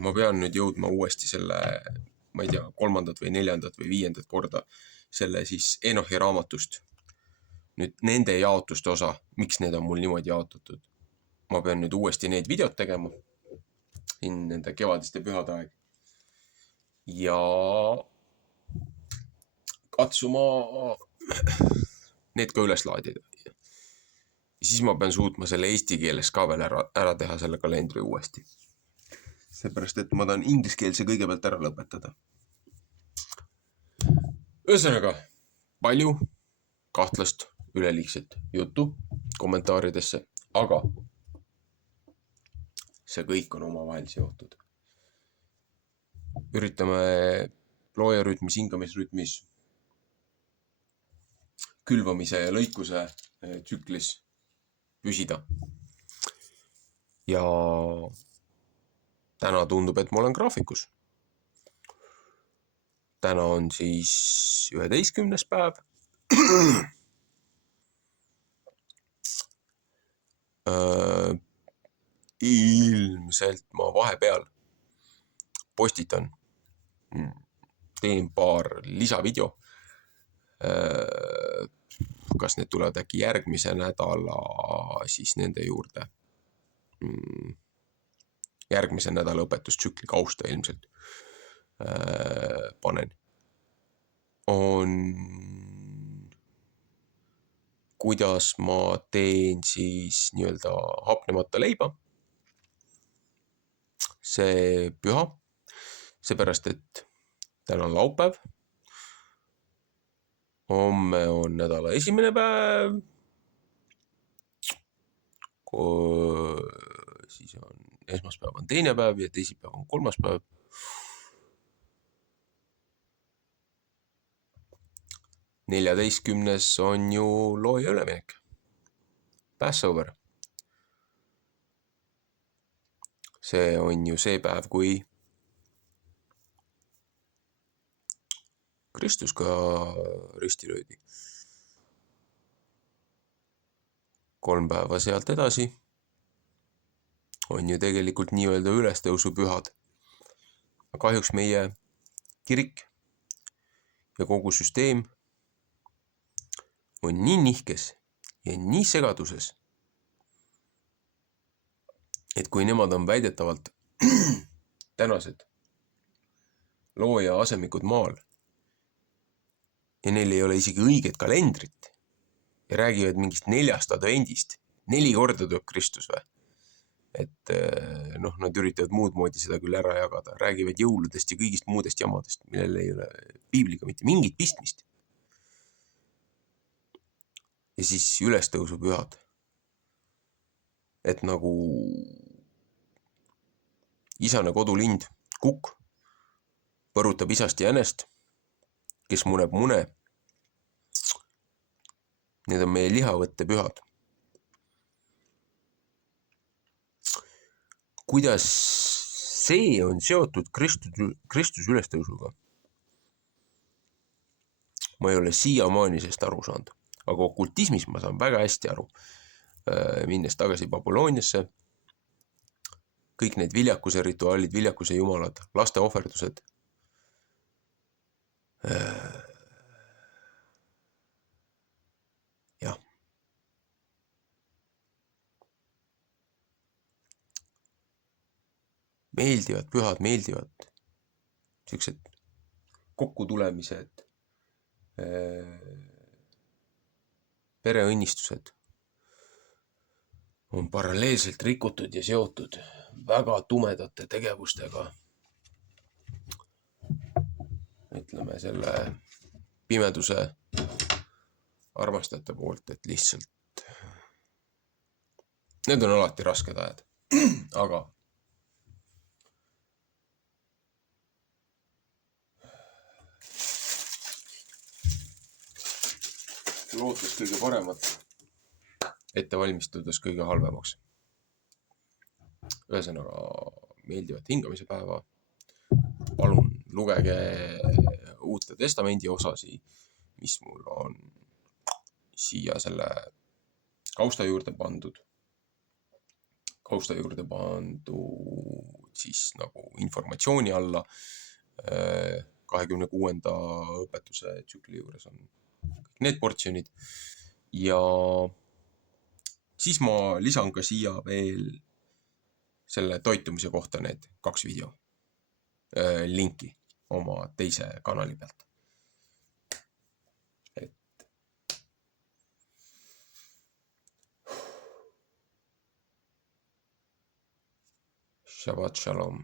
ma pean nüüd jõudma uuesti selle, ma ei tea, 3. või 4. või 5. korda selle siis Enochi raamatust. Nüüd nende jaotuste osa, miks need on mul niimoodi jaotatud. Ma pean nüüd uuesti neid videod tegema. Nende kevadiste pühade aeg. Ja katsuma need ka üles laadida. Ja siis ma pean suutma selle eesti keeles ka veel ära teha selle kalendri uuesti. Seepärast, et ma tahan ingliskeelse kõigepealt ära lõpetada. Ühesõnaga, palju kahtlast üleliigset juttu kommentaaridesse, aga see kõik on omavahel seotud. Üritame ploojarütmis, hingamisrütmis, külvamise ja lõikuse tsüklis püsida. Ja täna tundub, et ma olen graafikus. Täna on siis 11. päev. Ilmselt ma vahepeal postitan, teen paar lisavideo. Kas need tulevad äkki järgmise nädala siis nende juurde. Järgmise nädala õpetustsükli kausta ilmselt panen. On kuidas ma teen siis nii-öelda hapnemata leiba. See püha, seepärast, et täna on laupäev. Homme on nädala esimene päev. Siis on esmaspäev on teine päev ja teisipäev on kolmas päev. Neljateistkümnes on ju looja üleminek. Passover. See on ju see päev, kui Kristus ka risti löödi. 3 päeva sealt edasi on ju tegelikult nii-öelda ülestõusupühad. kahjuks meie kirik ja kogu süsteem on nii nihkes ja nii segaduses, et kui nemad on väidetavalt tänased looja asemikud maal ja neil ei ole isegi õiget kalendrit ja räägivad mingist 4 advendist, 4 korda tuleb Kristus või? Et noh, nad üritavad muud moodi seda küll ära jagada, räägivad jõuludest ja kõigist muudest jamadest, millel ei ole piibliga mitte mingit pistmist. Ja siis ülestõusupühad. Et nagu isane kodulind, kukk, põrutab isast jänest, kes muneb mune. Need on meie lihavõttepühad. Kuidas see on seotud Kristuse ülestõusuga? Ma ei ole siiamaani sest aru saanud, aga okultismis ma saan väga hästi aru. Minnes tagasi Babyloniasse, kõik need viljakuse rituaalid, viljakuse jumalad, laste ohverdused. Jah. Meeldivad pühad, meeldivad sellised kokkutulemised, pereõnnistused on paralleelselt rikutud ja seotud väga tumedate tegevustega. Ütleme selle pimeduse armastajate poolt, et lihtsalt need on alati rasked ajad, aga lootes kõige paremat, ette valmistudes kõige halvemaks. Ühesõnaga, meeldivat hingamise päeva. Palun lugege Uute Testamendi osasi, mis mul on siia selle kausta juurde pandud. Kausta juurde pandud siis nagu informatsiooni alla. 26. õpetuse tsükli juures on kõik need portsjonid. Ja siis ma lisan ka siia veel selle toitumise kohta need 2 video linki oma teise kanali pealt. Shabbat shalom.